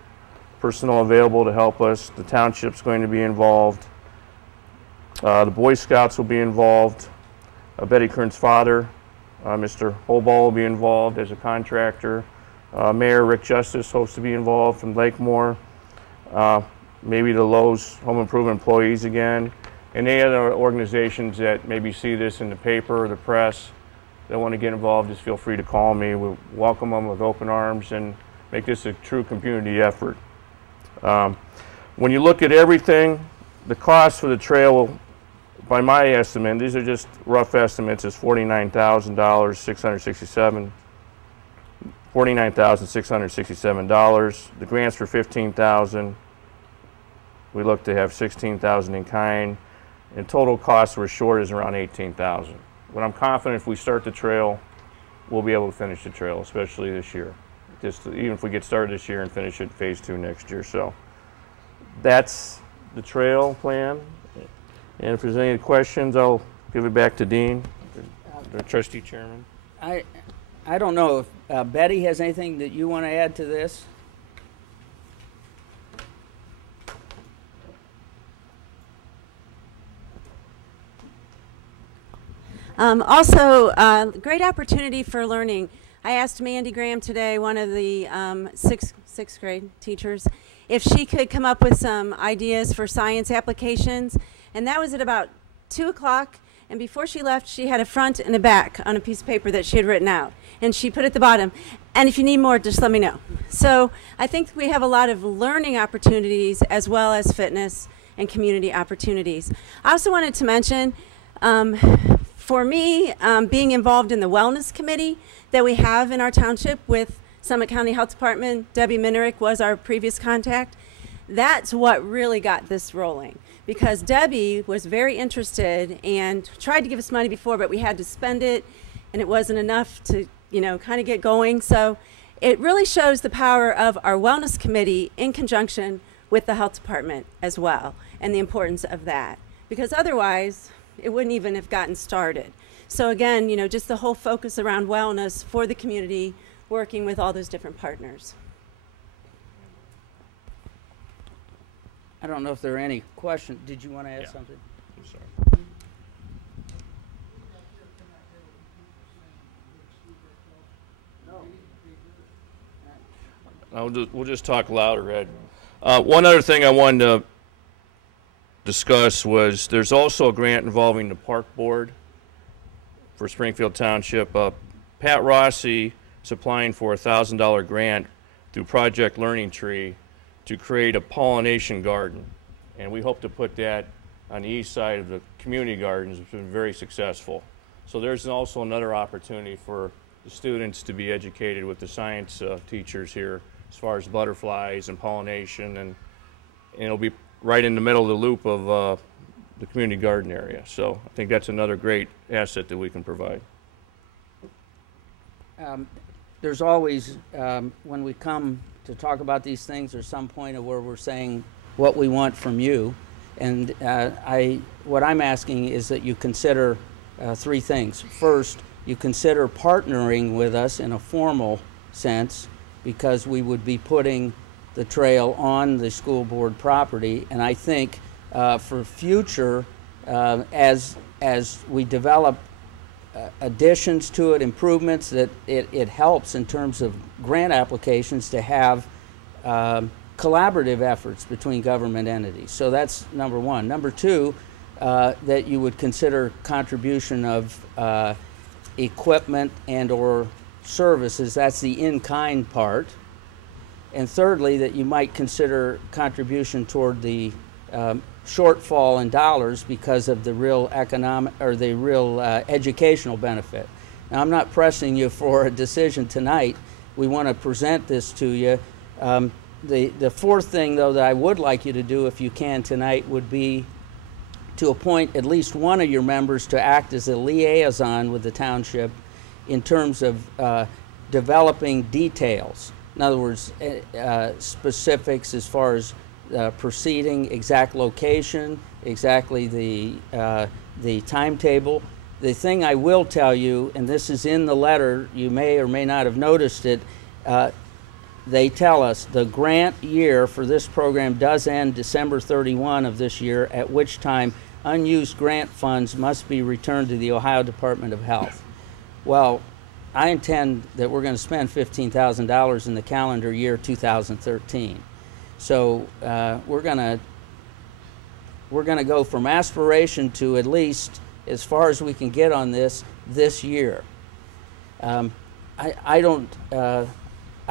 personnel available to help us. The township's going to be involved. The Boy Scouts will be involved. Betty Kern's father, Mr. Holball, will be involved as a contractor. Mayor Rick Justice hopes to be involved from Lakemore. Maybe the Lowe's Home Improvement employees again. And any other organizations that maybe see this in the paper or the press that want to get involved, just feel free to call me. We'll welcome them with open arms and make this a true community effort. When you look at everything, the cost for the trail, by my estimate, these are just rough estimates, is $49,667. The grants for $15,000. We look to have $16,000 in kind. And total cost we're short is around $18,000. But I'm confident if we start the trail, we'll be able to finish the trail, especially this year. Even if we get started this year and finish it phase 2 next year. So that's the trail plan. And if there's any questions, I'll give it back to Dean, the trustee chairman. I don't know if Betty has anything that you want to add to this. Also, great opportunity for learning. I asked Mandy Graham today, one of the sixth grade teachers, if she could come up with some ideas for science applications. And that was at about 2 o'clock. And before she left, she had a front and a back on a piece of paper that she had written out. And she put at the bottom, and if you need more, just let me know. So I think we have a lot of learning opportunities as well as fitness and community opportunities. I also wanted to mention, for me, being involved in the wellness committee that we have in our township with Summit County Health Department, Debbie Minerick was our previous contact. That's what really got this rolling, because Debbie was very interested and tried to give us money before, but we had to spend it, and it wasn't enough to, kind of get going. So it really shows the power of our wellness committee in conjunction with the health department as well, and the importance of that, because otherwise it wouldn't even have gotten started. So again, just the whole focus around wellness for the community, working with all those different partners. I don't know if there are any questions. Did you want to add something? I'm sorry. We'll just talk louder, Ed. One other thing I wanted to discuss was there's also a grant involving the park board for Springfield Township. Pat Rossi is applying for a $1,000 grant through Project Learning Tree to create a pollination garden, and we hope to put that on the east side of the community gardens, which has been very successful. So there's also another opportunity for the students to be educated with the science teachers here as far as butterflies and pollination, and it'll be right in the middle of the loop of the community garden area. So I think that's another great asset that we can provide. There's always, when we come to talk about these things, there's some point of where we're saying what we want from you. And what I'm asking is that you consider 3 things. First, you consider partnering with us in a formal sense, because we would be putting the trail on the school board property. And I think for future, as we develop additions to it, improvements, that it helps in terms of grant applications to have collaborative efforts between government entities. So that's number 1. Number 2, that you would consider contribution of equipment and or services. That's the in-kind part. And thirdly, that you might consider contribution toward the shortfall in dollars because of the real economic or the real educational benefit. Now, I'm not pressing you for a decision tonight. We want to present this to you. The fourth thing, though, that I would like you to do, if you can tonight, would be to appoint at least one of your members to act as a liaison with the township in terms of developing details. In other words, specifics as far as proceeding, exact location, exactly the timetable. The thing I will tell you, and this is in the letter, you may or may not have noticed it, they tell us the grant year for this program does end December 31 of this year, at which time unused grant funds must be returned to the Ohio Department of Health. Well, I intend that we're going to spend $15,000 in the calendar year 2013. So we're going to go from aspiration to at least as far as we can get on this year. I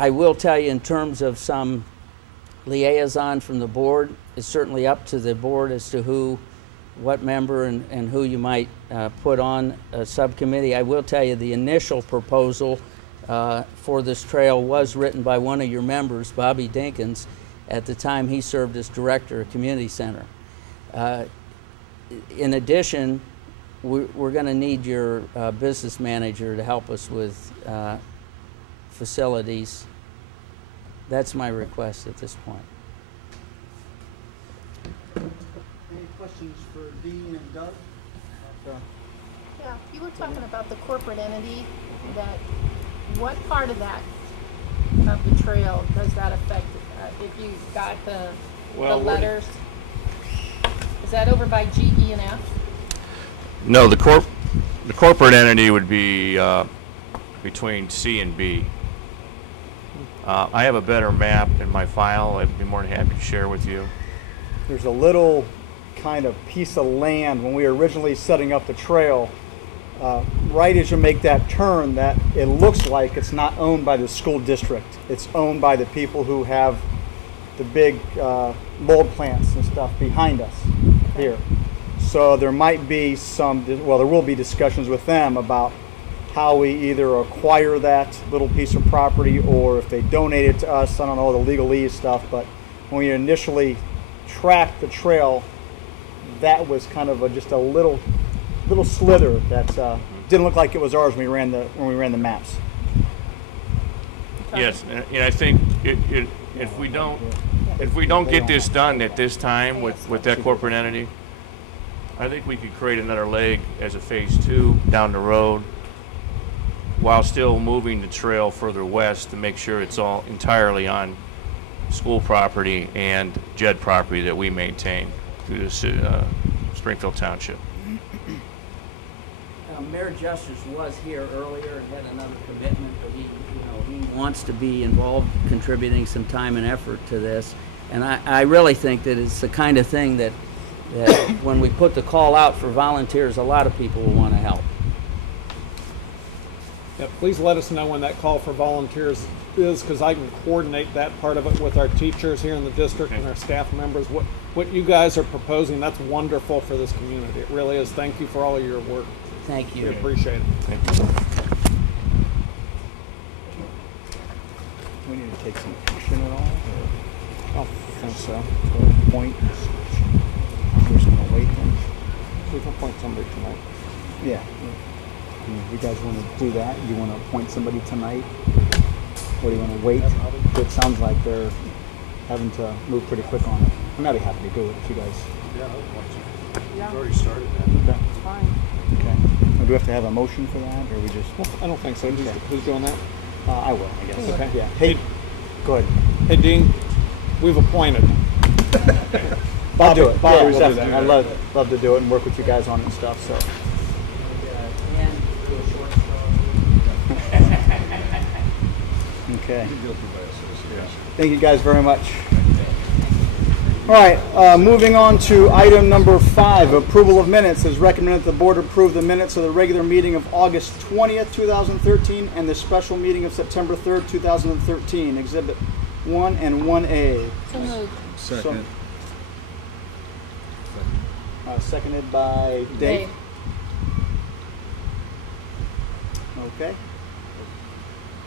will tell you in terms of some liaison from the board, it's certainly up to the board as to what member and who you might put on a subcommittee. I will tell you the initial proposal for this trail was written by one of your members, Bobby Dinkins, at the time he served as director of Community Center. In addition, we're going to need your business manager to help us with facilities. That's my request at this point. Any questions for Dean and Doug? Yeah, you were talking about the corporate entity. That what part of that of the trail does that affect? If you got the letters, is that over by GE and F? No, the corporate entity would be between C and B. I have a better map in my file. I'd be more than happy to share with you. There's a little kind of piece of land when we were originally setting up the trail. Right as you make that turn, that it looks like it's not owned by the school district. It's owned by the people who have the big mold plants and stuff behind us here. So there might be there will be discussions with them about how we either acquire that little piece of property or if they donate it to us. I don't know the legalese stuff, but when we initially tracked the trail, that was kind of just a little slither that didn't look like it was ours when we ran the maps. Yes, and I think if we don't get this done at this time with that corporate entity, I think we could create another leg as a phase 2 down the road, while still moving the trail further west to make sure it's all entirely on school property and JED property that we maintain through the Springfield Township. Mayor Justice was here earlier and had another commitment, but he wants to be involved, contributing some time and effort to this. And I really think that it's the kind of thing that when we put the call out for volunteers, a lot of people will want to help. Yeah, please let us know when that call for volunteers is, because I can coordinate that part of it with our teachers here in the district and our staff members. What you guys are proposing, that's wonderful for this community. It really is. Thank you for all of your work. Thank you. We appreciate it. Thank you. Do we need to take some action at all? I don't think so. Point. We're just gonna wait then. We can appoint somebody tonight. Yeah. You guys want to do that? You want to appoint somebody tonight? Or do you want to wait? It sounds like they're having to move pretty quick on it. I'm not happy to do it if you guys. Yeah, I would like to. We've already started that. Okay. Fine. Okay. Do we have to have a motion for that, or we just? Well, I don't think so. Okay. Who's doing that? I will, I guess. Okay. Yeah. Hey, go ahead. Hey, Dean, we've appointed. I'll do it. Bobby Yeah, will do definitely. that. I'd love to do it and work with you guys on it and stuff. So. Okay. Thank you guys very much. All right, moving on to item number 5, approval of minutes. As recommended, the board approve the minutes of the regular meeting of August 20th, 2013, and the special meeting of September 3rd, 2013. Exhibit 1 and 1A. So moved. Second. Seconded by Dave. Okay.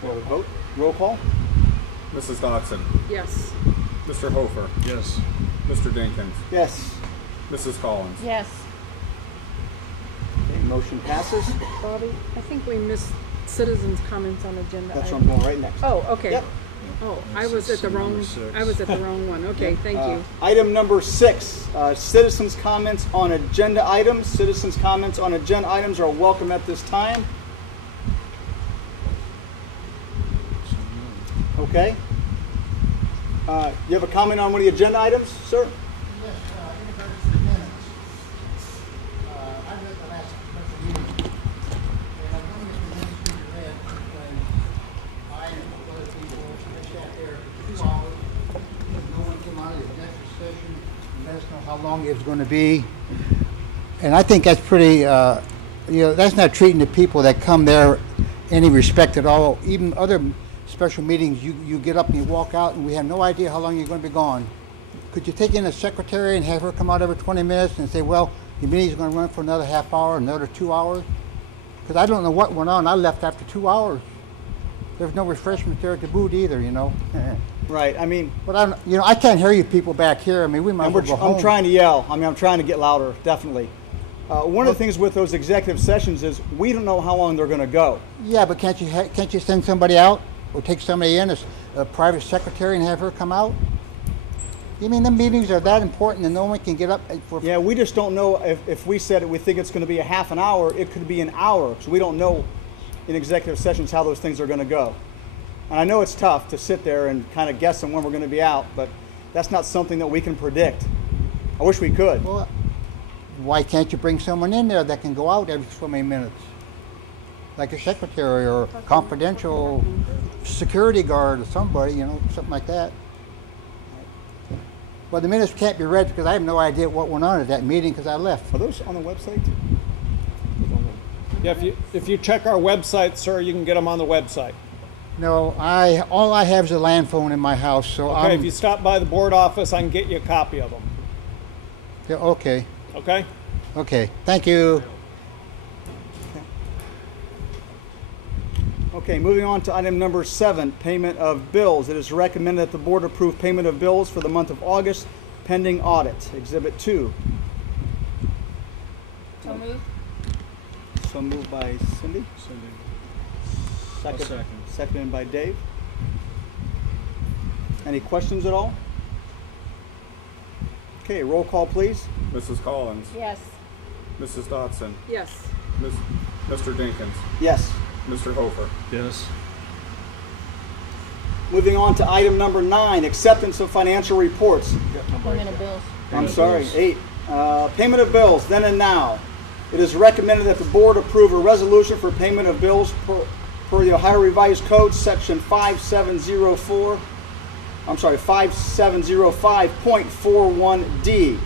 We'll vote. Roll call. Mrs. Dotson. Yes. Mr. Hofer. Yes. Mr. Dinkins. Yes. Mrs. Collins. Yes. Okay, motion passes. Bobby, I think we missed citizens' comments on agenda. That's what I'm going right next. Oh, okay. Yep. Oh, I was at the wrong. I was at the wrong one. Okay, thank you. Item number 6, citizens' comments on agenda items. Citizens' comments on agenda items are welcome at this time. Okay. You have a comment on one of the agenda items, sir? Yes, in regards to the minutes. I read the last special meeting, and I'm wondering if the minutes can be read when I and a couple other people sat there for 2 hours, and no one came out of the executive session and let us know how long it was going to be. And I think that's pretty, that's not treating the people that come there any respect at all. Even other special meetings, you get up and you walk out and we have no idea how long you're going to be gone. Could you take in a secretary and have her come out every 20 minutes and say, well, your meeting's going to run for another half hour, another 2 hours? Because I don't know what went on. I left after 2 hours. There was no refreshment there to boot either, you know. Right, I mean... But I can't hear you people back here. I mean, we might as well go home. I'm trying to yell. I mean, I'm trying to get louder, definitely. One of the things with those executive sessions is we don't know how long they're going to go. Yeah, but can't you send somebody out? Or take somebody in as a private secretary and have her come out? You mean the meetings are that important and no one can get up for... Yeah, we just don't know if we said it, we think it's going to be a half an hour, it could be an hour. So we don't know in executive sessions how those things are going to go. And I know it's tough to sit there and kind of guess on when we're going to be out, but that's not something that we can predict. I wish we could. Well, why can't you bring someone in there that can go out every so many minutes? Like a secretary or confidential security guard or somebody, you know, something like that. Well, the minutes can't be read because I have no idea what went on at that meeting because I left. Are those on the website? Yeah, if you check our website, sir, you can get them on the website. No, all I have is a land phone in my house, so okay, if you stop by the board office, I can get you a copy of them. Yeah, okay. Okay? Okay, thank you. Okay, moving on to item number 7, payment of bills. It is recommended that the board approve payment of bills for the month of August pending audit. Exhibit 2. So moved. So moved by Cindy. Seconded by Dave. Any questions at all? Okay, roll call please. Mrs. Collins. Yes. Mrs. Dotson. Yes. Mr. Dinkins. Yes. Mr. Hofer. Yes. Moving on to item number 9, acceptance of financial reports. Payment of bills. I'm sorry, 8. Payment of bills, then and now. It is recommended that the board approve a resolution for payment of bills per the Ohio Revised Code, section 5705.41D.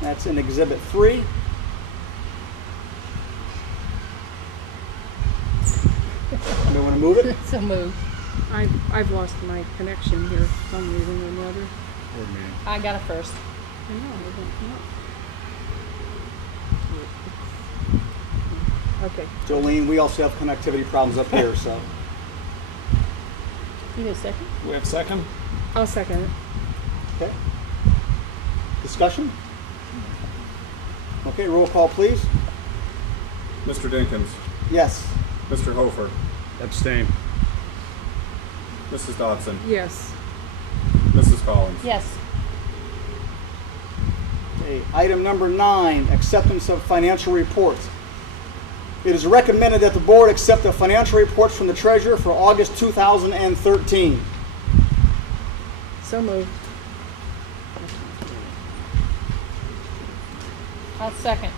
That's in Exhibit 3. You want to move it? So moved. I've lost my connection here for some reason or another. I got it first. I know, it won't come up. Okay. Jolene, we also have connectivity problems up here, so. You need a second? We have a second? I'll second it. Okay. Discussion? Okay, roll call please. Mr. Dinkins. Yes. Mr. Hofer. Abstain. Mrs. Dotson. Yes. Mrs. Collins. Yes. Okay, item number 9, acceptance of financial reports. It is recommended that the board accept the financial reports from the treasurer for August 2013. So moved. I'll second.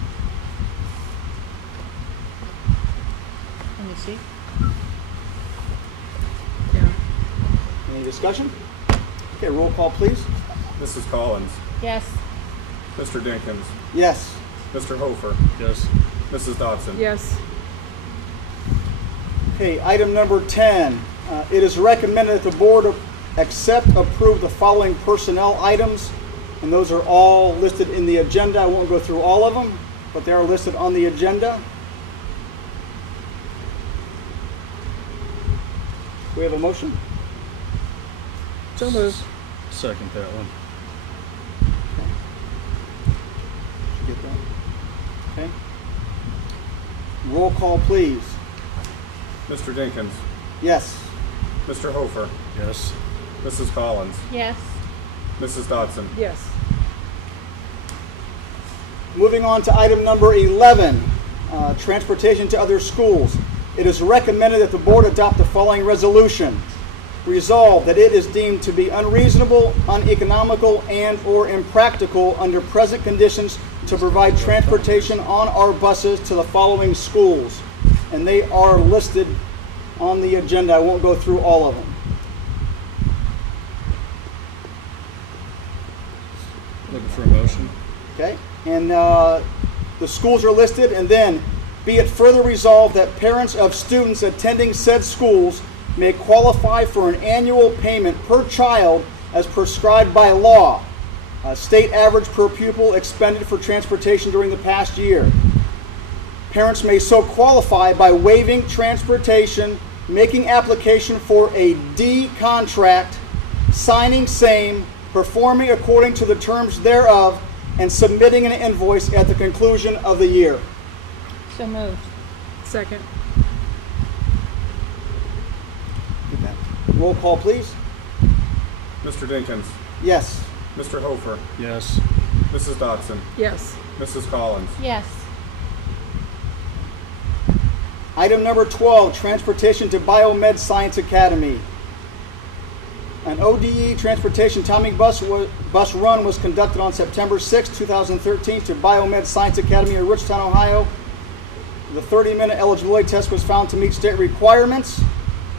Can you see? Yeah. Any discussion? Okay, roll call please. Mrs. Collins. Yes. Mr. Dinkins. Yes. Mr. Hofer. Yes. Mrs. Dotson. Yes. Okay, item number 10, It is recommended that the board approve the following personnel items, and those are all listed in the agenda. I won't go through all of them, but they are listed on the agenda. Do we have a motion? So moved. Second that one. Did you get that? Okay. Roll call, please. Mr. Dinkins, Yes. Mr. Hofer, Yes. Mrs. Collins, Yes. Mrs. Dodson. Yes. Moving on to item number 11, transportation to other schools. It is recommended that the board adopt the following resolution. Resolved that it is deemed to be unreasonable, uneconomical, and or impractical under present conditions to provide transportation on our buses to the following schools. And they are listed on the agenda. I won't go through all of them. Looking for a motion. Okay, and the schools are listed, and then be it further resolved that parents of students attending said schools may qualify for an annual payment per child as prescribed by law, state average per pupil expended for transportation during the past year. Parents may so qualify by waiving transportation, making application for a D contract, signing same, performing according to the terms thereof, and submitting an invoice at the conclusion of the year. So moved. Second. Roll call, please. Mr. Dinkins, Yes. Mr. Hofer, Yes. Mrs. Dodson, Yes. Mrs. Collins, Yes. Item number 12, transportation to Biomed Science Academy. An ODE transportation timing bus run was conducted on September 6, 2013 to Biomed Science Academy in Richtown, Ohio. The 30-minute eligibility test was found to meet state requirements.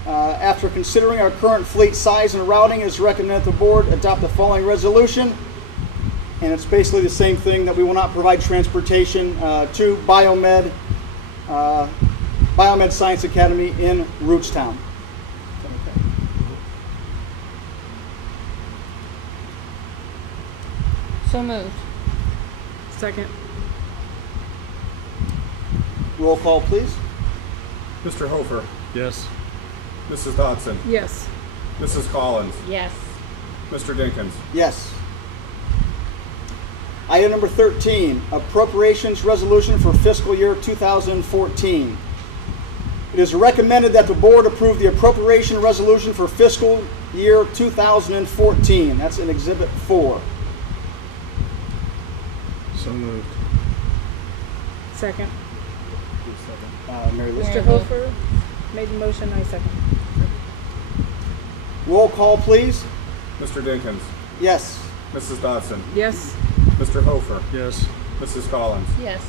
After considering our current fleet size and routing, it is recommended the board adopt the following resolution. And it's basically the same thing, that we will not provide transportation to Biomed Science Academy in Rootstown. So moved. Second. Roll call, please. Mr. Hofer, Yes. Mrs. Dodson, Yes. Mrs. Collins, Yes. Mr. Dinkins, Yes. Item number 13, appropriations resolution for fiscal year 2014. It is recommended that the board approve the appropriation resolution for fiscal year 2014. That's in Exhibit 4. So moved. Second. Mary Lou. Mr. Hofer made the motion, I second. Roll call, please. Mr. Dinkins, Yes. Mrs. Dodson, Yes. Mr. Hofer, Yes. Mrs. Collins, Yes.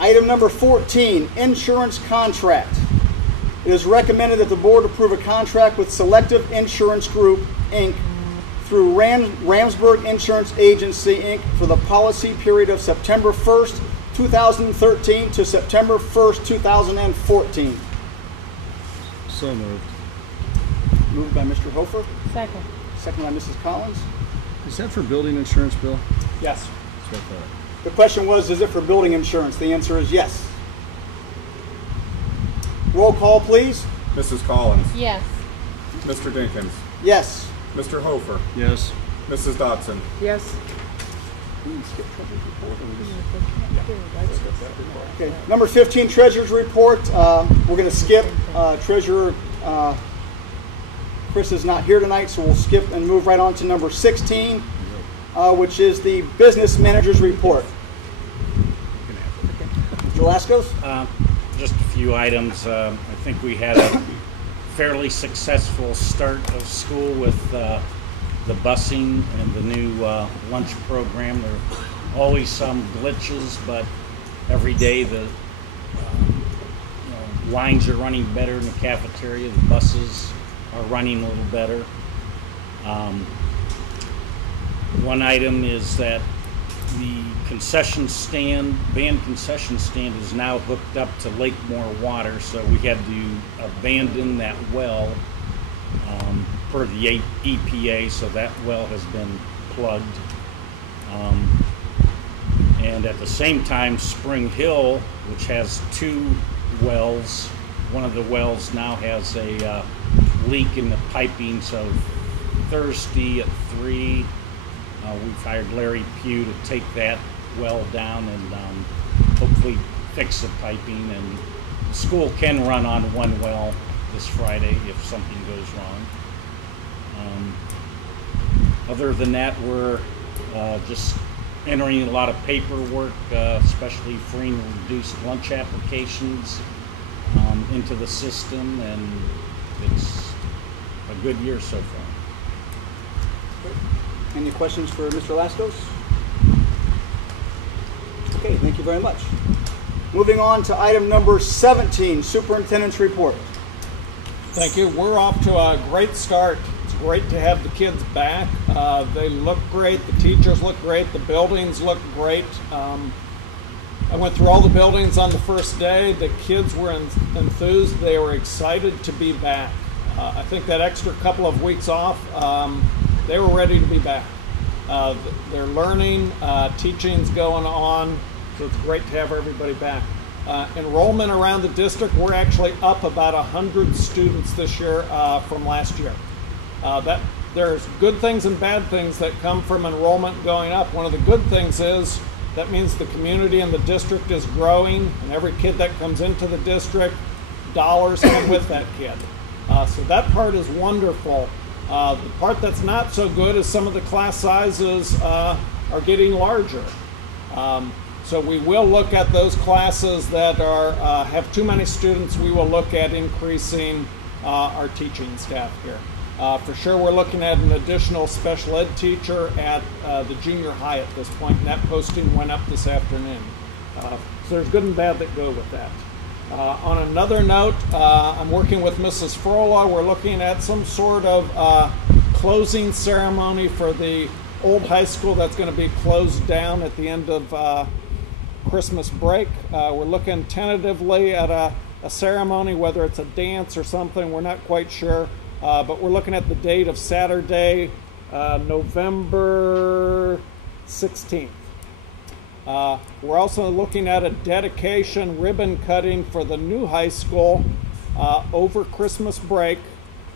Item number 14, insurance contract. It is recommended that the board approve a contract with Selective Insurance Group, Inc. through Ramsburg Insurance Agency, Inc. for the policy period of September 1st, 2013 to September 1st, 2014. So moved. Moved by Mr. Hofer, Second. second by Mrs. Collins. Is that for building insurance, Bill? Yes. That's what I thought. The question was, is it for building insurance? The answer is yes. Roll call, please. Mrs. Collins, Yes. Mr. Dinkins, Yes. Mr. Hofer, Yes. Mrs. Dodson, Yes. Okay. Number 15, Treasurer's Report. We're going to skip. Treasurer Chris is not here tonight, so we'll skip and move right on to number 16, which is the Business Manager's Report. Mr. Laskos? Just a few items. I think we had a fairly successful start of school with the busing and the new lunch program. There are always some glitches, but every day the lines are running better in the cafeteria. The buses are running a little better. One item is that the concession stand, band concession stand, is now hooked up to Lakemore Water, so we had to abandon that well per the EPA, so that well has been plugged. And at the same time, Spring Hill, which has 2 wells, one of the wells now has a leak in the piping, so Thursday at 3, we've hired Larry Pugh to take that well down and hopefully fix the piping, and the school can run on 1 well this Friday if something goes wrong. Other than that, we're just entering a lot of paperwork, especially free and reduced lunch applications into the system, and it's a good year so far. Any questions for Mr. Lastos? Okay, thank you very much. Moving on to item number 17, Superintendent's Report. Thank you. We're off to a great start. It's great to have the kids back. They look great. The teachers look great. The buildings look great. I went through all the buildings on the first day. The kids were enthused. They were excited to be back. I think that extra couple of weeks off, they were ready to be back. They're learning, teaching's going on, so it's great to have everybody back. Enrollment around the district, we're actually up about 100 students this year from last year. There's good things and bad things that come from enrollment going up. One of the good things is that means the community and the district is growing, and every kid that comes into the district, dollars come with that kid. So that part is wonderful. The part that's not so good is some of the class sizes are getting larger. So we will look at those classes that have too many students. We will look at increasing our teaching staff here. For sure, we're looking at an additional special ed teacher at the junior high at this point, and that posting went up this afternoon. So there's good and bad that go with that. On another note, I'm working with Mrs. Frola. We're looking at some sort of closing ceremony for the old high school that's going to be closed down at the end of Christmas break. We're looking tentatively at a ceremony, whether it's a dance or something, we're not quite sure. But we're looking at the date of Saturday, November 16th. We're also looking at a dedication ribbon cutting for the new high school over Christmas break,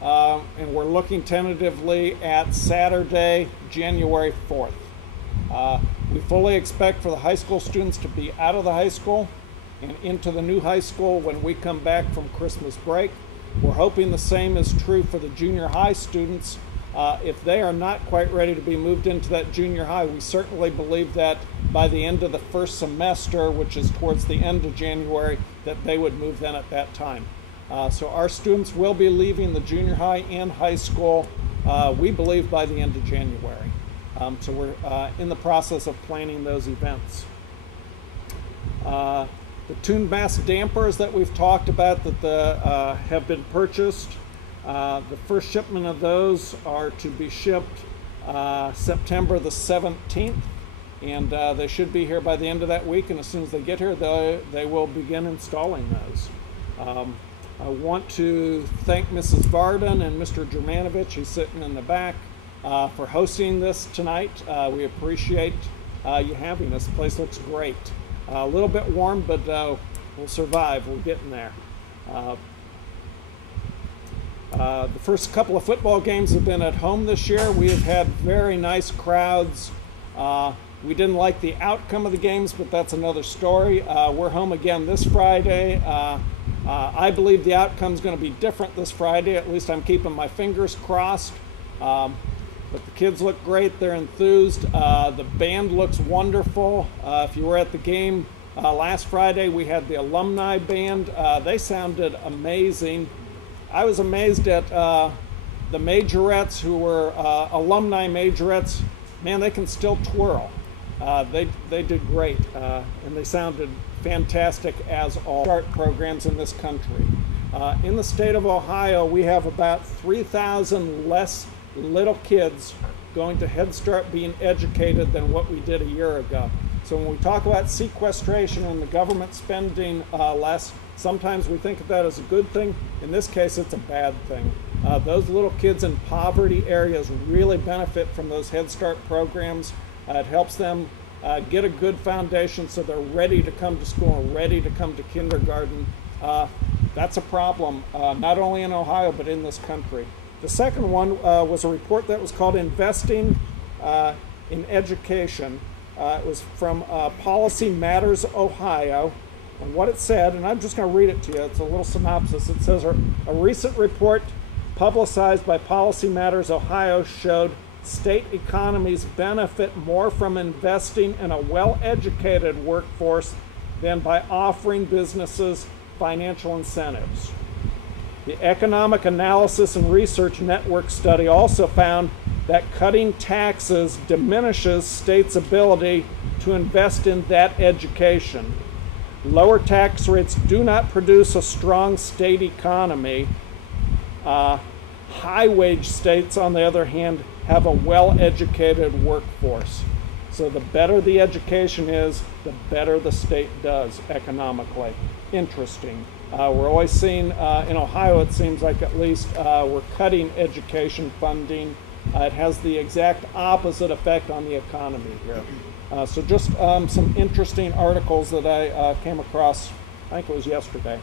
and we're looking tentatively at Saturday, January 4th. We fully expect for the high school students to be out of the high school and into the new high school when we come back from Christmas break. We're hoping the same is true for the junior high students. If they are not quite ready to be moved into that junior high, we certainly believe that by the end of the first semester, which is towards the end of January, that they would move then at that time. So our students will be leaving the junior high and high school, we believe, by the end of January. So we're in the process of planning those events. The Toon Bass dampers that we've talked about that have been purchased, the first shipment of those are to be shipped September the 17th, and they should be here by the end of that week, and as soon as they get here, they will begin installing those. I want to thank Mrs. Varden and Mr. Germanovich, who's sitting in the back, for hosting this tonight. We appreciate you having us. The place looks great. A little bit warm, but we'll survive. We're getting there. The first couple of football games have been at home this year. We have had very nice crowds. We didn't like the outcome of the games, but that's another story. We're home again this Friday. I believe the outcome is going to be different this Friday. At least I'm keeping my fingers crossed. But the kids look great. They're enthused. The band looks wonderful. If you were at the game last Friday, we had the alumni band. They sounded amazing. I was amazed at the majorettes who were alumni majorettes. Man, they can still twirl. They did great, and they sounded fantastic as all art programs in this country. In the state of Ohio, we have about 3,000 less little kids going to Head Start being educated than what we did a year ago. So when we talk about sequestration and the government spending less, sometimes we think of that as a good thing. In this case, it's a bad thing. Those little kids in poverty areas really benefit from those Head Start programs. It helps them get a good foundation so they're ready to come to school and ready to come to kindergarten. That's a problem, not only in Ohio, but in this country. The second one was a report that was called Investing in Education. It was from Policy Matters Ohio. And what it said, and I'm just going to read it to you, it's a little synopsis. It says, a recent report publicized by Policy Matters Ohio showed state economies benefit more from investing in a well-educated workforce than by offering businesses financial incentives. The Economic Analysis and Research Network study also found that cutting taxes diminishes states' ability to invest in that education. Lower tax rates do not produce a strong state economy. High-wage states, on the other hand, have a well-educated workforce. So the better the education is, the better the state does economically. Interesting. We're always seeing, in Ohio, it seems like at least we're cutting education funding. It has the exact opposite effect on the economy here. So just some interesting articles that I came across, I think it was yesterday.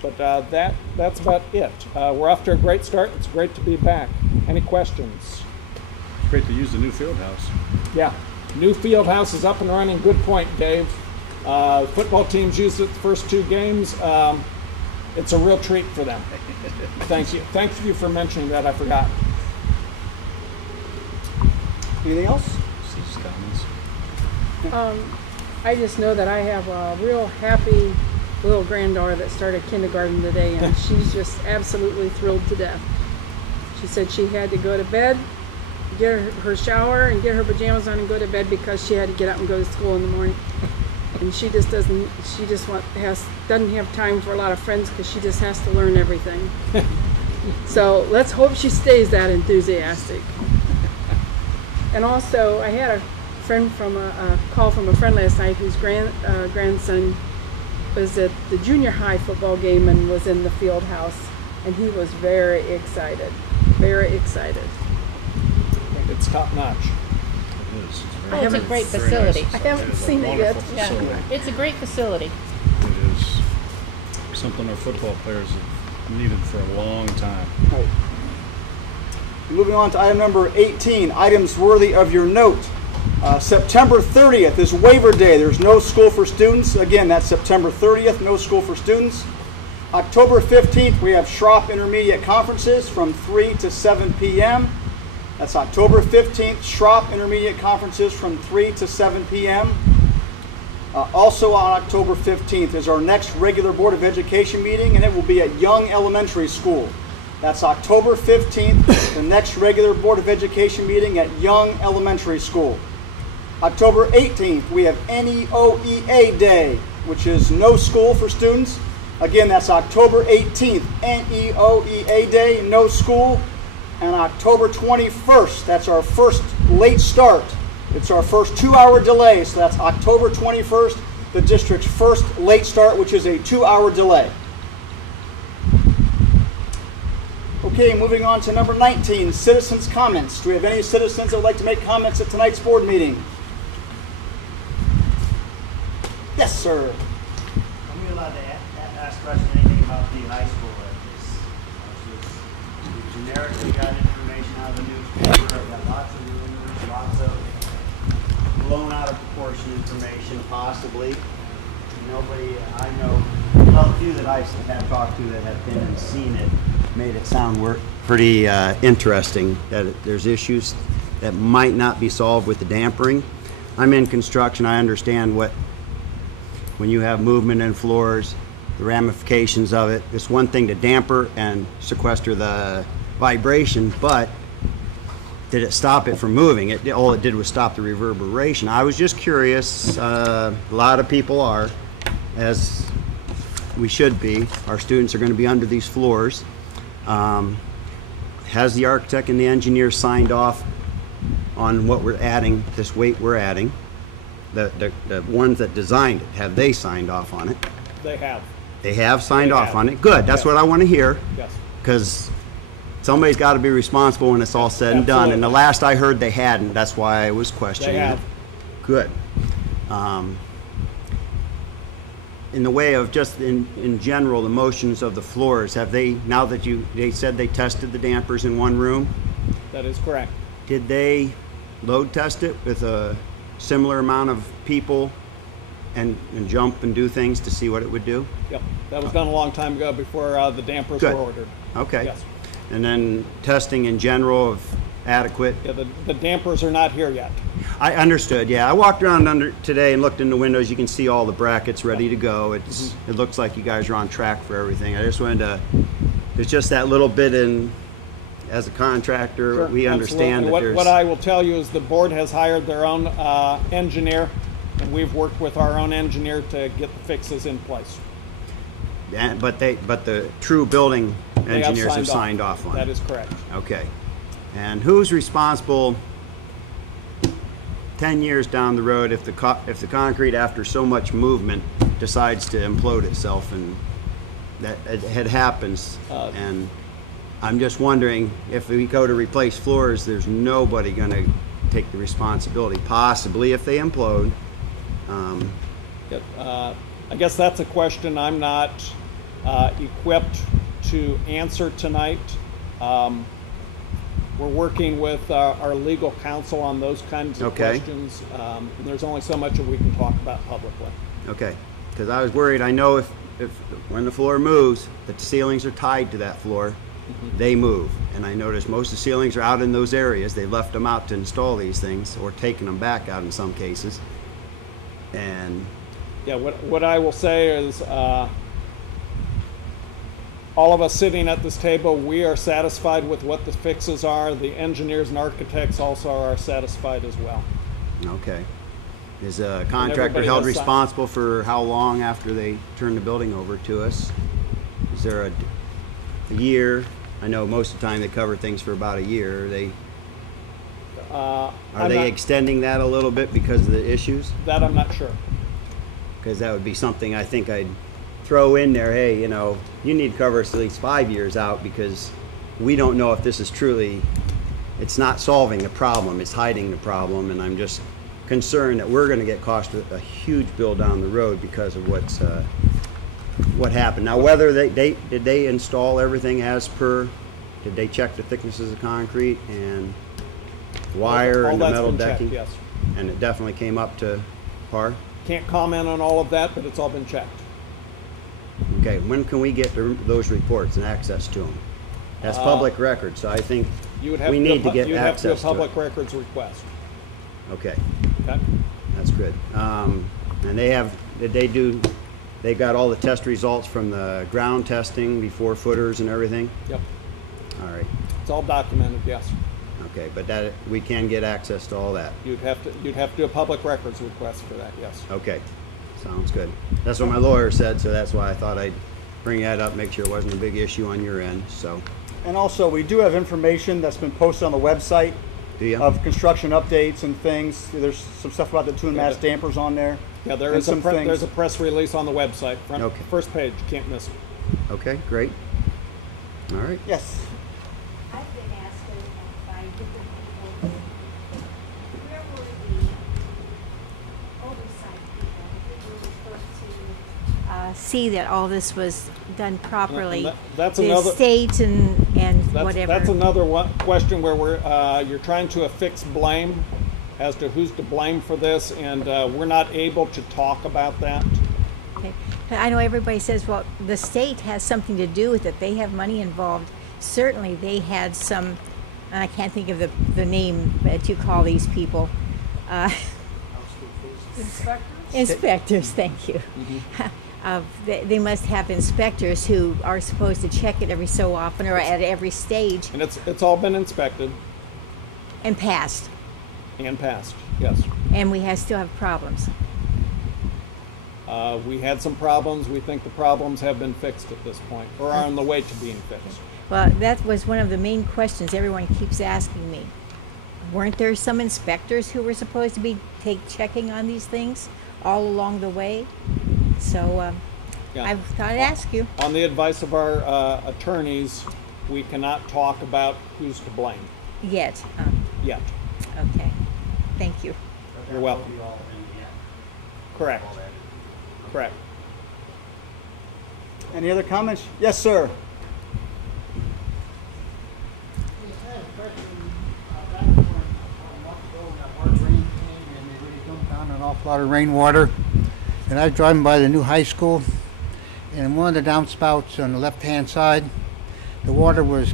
But that's about it. We're off to a great start. It's great to be back. Any questions? It's great to use the new field house. Yeah, new field house is up and running. Good point, Dave. Football teams used it the first 2 games. It's a real treat for them. Thank you. Thank you for mentioning that. I forgot. Anything else? I just know that I have a real happy little granddaughter that started kindergarten today, and she's just absolutely thrilled to death. She said she had to go to bed, get her shower and get her pajamas on and go to bed because she had to get up and go to school in the morning. And she just doesn't, doesn't have time for a lot of friends because she just has to learn everything. So let's hope she stays that enthusiastic. And also, I had a friend from a call from a friend last night whose grandson was at the junior high football game and was in the field house, and he was very excited, very excited. It's top notch. It is. It's a great facility. I haven't seen it yet. Yeah, it's a great facility. It is something our football players have needed for a long time. Right. Moving on to item number 18, items worthy of your note. September 30th is waiver day. There's no school for students. Again, that's September 30th, no school for students. October 15th, we have Schropp Intermediate Conferences from 3 to 7 p.m. That's October 15th, Schropp Intermediate Conferences from 3 to 7 p.m. Also on October 15th is our next regular Board of Education meeting, and it will be at Young Elementary School. That's October 15th, the next regular Board of Education meeting at Young Elementary School. October 18th, we have NEOEA Day, which is no school for students. Again, that's October 18th, NEOEA Day, no school. And October 21st, that's our first late start. It's our first 2-hour delay, so that's October 21st, the district's first late start, which is a 2-hour delay. Okay, moving on to number 19, citizens' comments. Do we have any citizens that would like to make comments at tonight's board meeting? Yes, sir. Are we allowed to ask questions anything about the high school? We generically got information out of the newspaper. I've got lots of rumors, lots of blown out of proportion information, possibly. Nobody I know, well, a few that I have talked to that have been and seen it, made it sound pretty interesting, that there's issues that might not be solved with the dampering. I'm in construction. I understand when you have movement in floors, the ramifications of it. It's one thing to damper and sequester the vibration, but did it stop it from moving? All it did was stop the reverberation. I was just curious. A lot of people are, as we should be. Our students are going to be under these floors. Has the architect and the engineer signed off on what we're adding, this weight we're adding? The ones that designed it, have they signed off on it? They have. They have signed They off have. on it? Good, that's Yes. what I want to hear. Yes. Because somebody's got to be responsible when it's all said and done. And the last I heard, they hadn't. That's why I was questioning They have. it. Good. In the way of just in general, the motions of the floors, have they, now that they said they tested the dampers in one room, That is correct. did they load test it with a similar amount of people and jump and do things to see what it would do? Yep. That was done a long time ago before the dampers Good. were ordered. Okay. Yes. And then testing in general of adequate? Yeah, the dampers are not here yet. I understood, yeah. I walked around today and looked in the windows. You can see all the brackets ready to go. It looks like you guys are on track for everything. I just wanted to, there's just that little bit in, as a contractor, Sure, we understand that what I will tell you is the board has hired their own engineer, and we've worked with our own engineer to get the fixes in place. But the true building They engineers have signed off on it. That is correct. Okay. And who's responsible 10 years down the road if the concrete, after so much movement, decides to implode itself, and that it happens? And I'm just wondering, if we go to replace floors, there's nobody going to take the responsibility, possibly if they implode. I guess that's a question I'm not equipped to answer tonight. We're working with our legal counsel on those kinds of questions. And there's only so much that we can talk about publicly. Okay, because I was worried. I know if when the floor moves, that the ceilings are tied to that floor, they move. And I noticed most of the ceilings are out in those areas. They left them out to install these things, or taking them back out in some cases. And yeah, what I will say is, all of us sitting at this table, we are satisfied with what the fixes are. The engineers and architects also are satisfied as well. Okay. Is a contractor everybody held has responsible for how long after they turn the building over to us? Is there a year? I know most of the time they cover things for about a year. Are they extending that a little bit because of the issues? That I'm not sure. Because that would be something I think I'd throw in there. Hey, you know, you need to cover us at least 5 years out, because we don't know if this is truly, it's not solving the problem, it's hiding the problem, and I'm just concerned that we're going to get cost a huge bill down the road because of what happened. Now, whether did they install everything as per, did they check the thicknesses of concrete and wire and the metal decking? Yes. And it definitely came up to par? Can't comment on all of that, but it's all been checked. Okay, when can we get those reports and access to them? That's public record, so I think we need to get access to it. You have to do a public records request. Okay. Okay. That's good. And they got all the test results from the ground testing before footers and everything? Yep. All right. It's all documented, yes. Okay, but that we can get access to all that? You'd have to do a public records request for that, yes. Okay. Sounds good. That's what my lawyer said, so that's why I thought I'd bring that up, make sure it wasn't a big issue on your end. So. And also, we do have information that's been posted on the website of construction updates and things. There's some stuff about the two and mass dampers on there. Yeah, there's a press release on the website. First page, can't miss it. Okay, great. All right. Yes. I've been asked by different people, where were the oversight people who were supposed to see that all this was done properly? That's the another state and whatever. That's another question where you're trying to affix blame as to who's to blame for this, and we're not able to talk about that. Okay. I know everybody says, well, the state has something to do with it. They have money involved. Certainly they had some, I can't think of the name that you call these people. Inspectors? Inspectors, thank you. They must have inspectors who are supposed to check it every so often or at every stage. And it's all been inspected. And passed. And passed, yes. And we still have problems. We had some problems. We think the problems have been fixed at this point, or are on the way to being fixed. Well, that was one of the main questions everyone keeps asking me. weren't there some inspectors who were supposed to be checking on these things all along the way? So Yeah. I thought I'd ask you. On the advice of our attorneys, we cannot talk about who's to blame Yet. yet. Okay. Thank you. You're welcome. Correct. Correct. Any other comments? Yes, sir. Down an awful lot of rainwater, and I was driving by the new high school, and one of the downspouts on the left-hand side, the water was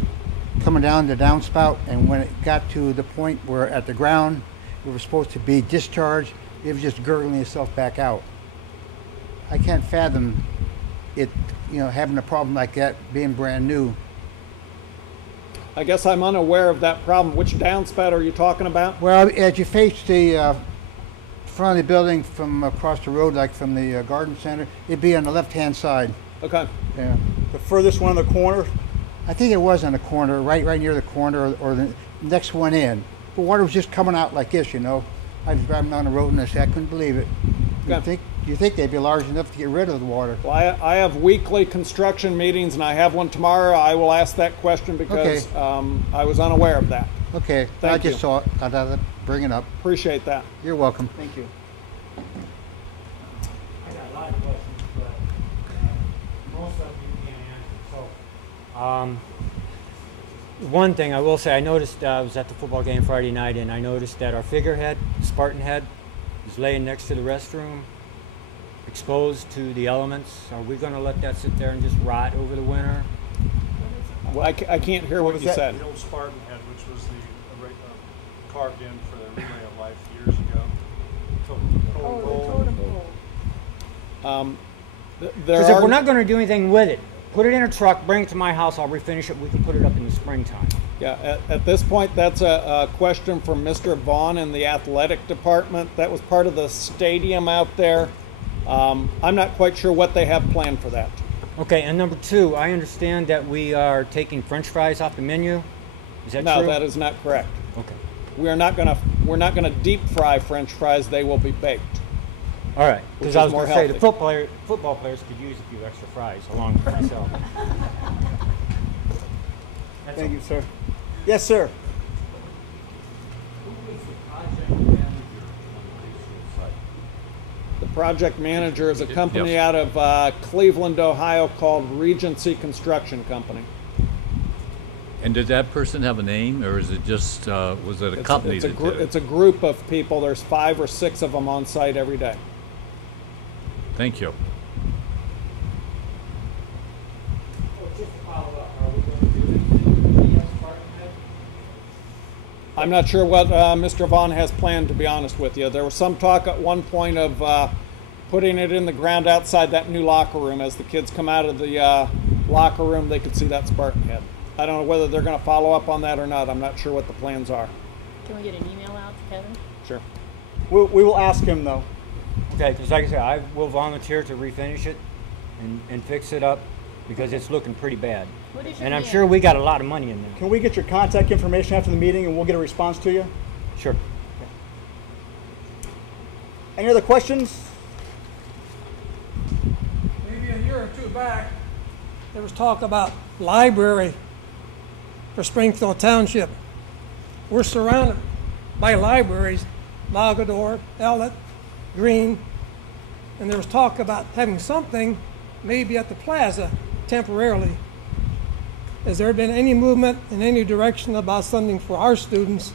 coming down the downspout, and when it got to the point where at the ground it was supposed to be discharged, it was just gurgling itself back out. I can't fathom it, having a problem like that being brand new. I guess I'm unaware of that problem. Which downspout are you talking about? Well, as you face the front of the building from across the road, like from the garden center, it'd be on the left-hand side. Okay. Yeah. The furthest one in the corner? I think it was on the corner, right near the corner, or the next one in. But water was just coming out like this, I was driving down the road and I said, I couldn't believe it. You think they'd be large enough to get rid of the water? Well, I have weekly construction meetings, and I have one tomorrow. I will ask that question because I was unaware of that. Okay. Thank I just you. saw it. I thought I'd bring it up. Appreciate that. You're welcome. Thank you. I got a lot of questions, but most of them you can't answer. So, one thing I will say, I noticed I was at the football game Friday night, and I noticed that our figurehead, Spartan head, is laying next to the restroom, exposed to the elements. Are we going to let that sit there and just rot over the winter? Well, I can't hear what you said. The old Spartan head, which was carved in for the Relay of Life years ago. Because if we're not going to do anything with it, put it in a truck, bring it to my house, I'll refinish it, we can put it up in the springtime. Yeah, at this point, that's a question from Mr. Vaughn in the athletic department. That was part of the stadium out there. I'm not quite sure what they have planned for that. Okay, and number two, I understand that we are taking French fries off the menu. Is that true? No, that is not correct. Okay. We're not gonna deep fry French fries. They will be baked. All right, because I was going to say the healthy. football players could use a few extra fries along with myself. Thank you, sir. Yes, sir. The project manager is a company out of Cleveland, Ohio called Regency Construction Company. And did that person have a name, or is it just, was it a company that did it? It's a group of people. There's 5 or 6 of them on site every day. Thank you. I'm not sure what Mr. Vaughn has planned, to be honest with you. There was some talk at one point of putting it in the ground outside that new locker room. As the kids come out of the locker room, they could see that Spartan head. I don't know whether they're going to follow up on that or not. I'm not sure what the plans are. Can we get an email out to Kevin? Sure. We will ask him, though. Okay, because like I said, I will volunteer to refinish it and fix it up because it's looking pretty bad. What is your And I'm name? sure we got a lot of money in there. Can we get your contact information after the meeting and we'll get a response to you? Sure. Any other questions? Maybe a year or two back, there was talk about library for Springfield Township. We're surrounded by libraries, Mogador, Ellett, Green, and there was talk about having something maybe at the plaza temporarily. Has there been any movement in any direction about something for our students?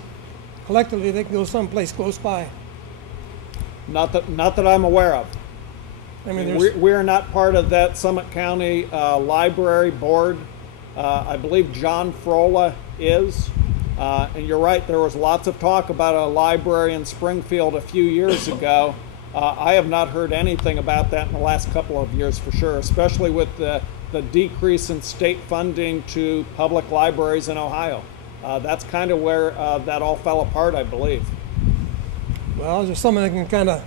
Collectively, they can go someplace close by. Not that I'm aware of. I mean, we're not part of that Summit County Library Board. I believe John Frola is. And you're right, there was lots of talk about a library in Springfield a few years ago. I have not heard anything about that in the last couple of years for sure, especially with the decrease in state funding to public libraries in Ohio. That's kind of where that all fell apart, I believe. well, is there someone that can kind of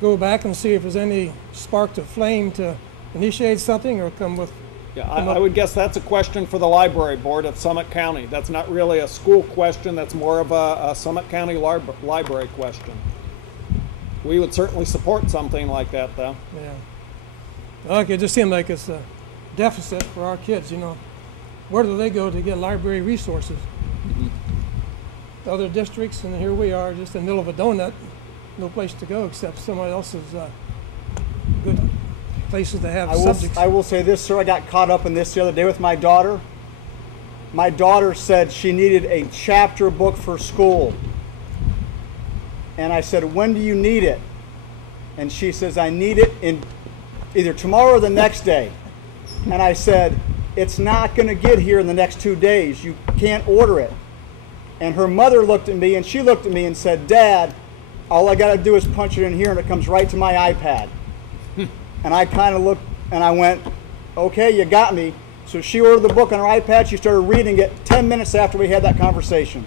go back and see if there's any spark to flame to initiate something or come with Yeah, I would guess that's a question for the library board of Summit County. That's not really a school question. That's more of a Summit County library question. We would certainly support something like that, though. Yeah. Okay, it just seemed like it's a deficit for our kids, you know. Where do they go to get library resources? Other districts, and here we are just in the middle of a donut, no place to go except somebody else's good places to have subjects. I will say this, sir. I got caught up in this the other day with my daughter. My daughter said she needed a chapter book for school. And I said, when do you need it? And she says, I need it in either tomorrow or the next day. And I said, it's not going to get here in the next 2 days. You can't order it. And her mother looked at me, and she looked at me and said, Dad, all I got to do is punch it in here, and it comes right to my iPad. And I kind of looked, and I went, okay, you got me. So she ordered the book on her iPad. She started reading it 10 minutes after we had that conversation.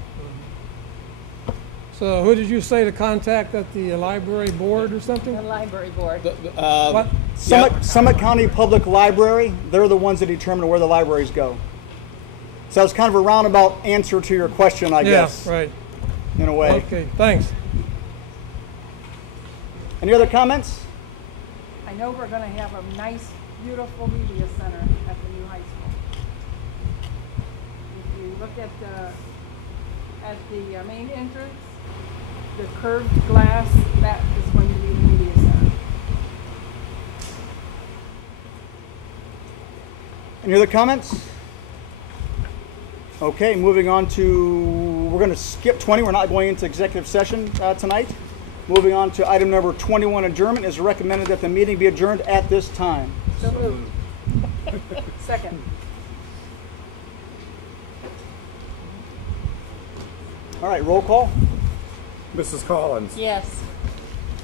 So who did you say to contact at the library board or something? The library board. What? Summit County Public Library, they're the ones that determine where the libraries go. So it's kind of a roundabout answer to your question, I guess. Yeah, right. In a way. Okay, thanks. Any other comments? I know we're going to have a nice, beautiful media center at the new high school. If you look at the main entrance, the curved glass, that is going to be the media center. Any other comments? Okay, moving on to, we're going to skip 20. We're not going into executive session tonight. Moving on to item number 21, adjournment. Is recommended that the meeting be adjourned at this time. So moved. Second. All right, roll call. Mrs. Collins. Yes.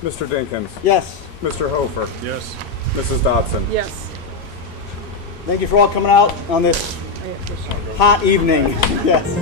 Mr. Dinkins. Yes. Mr. Hofer. Yes. Mrs. Dodson. Yes. Thank you for all coming out on this hot evening. Yes.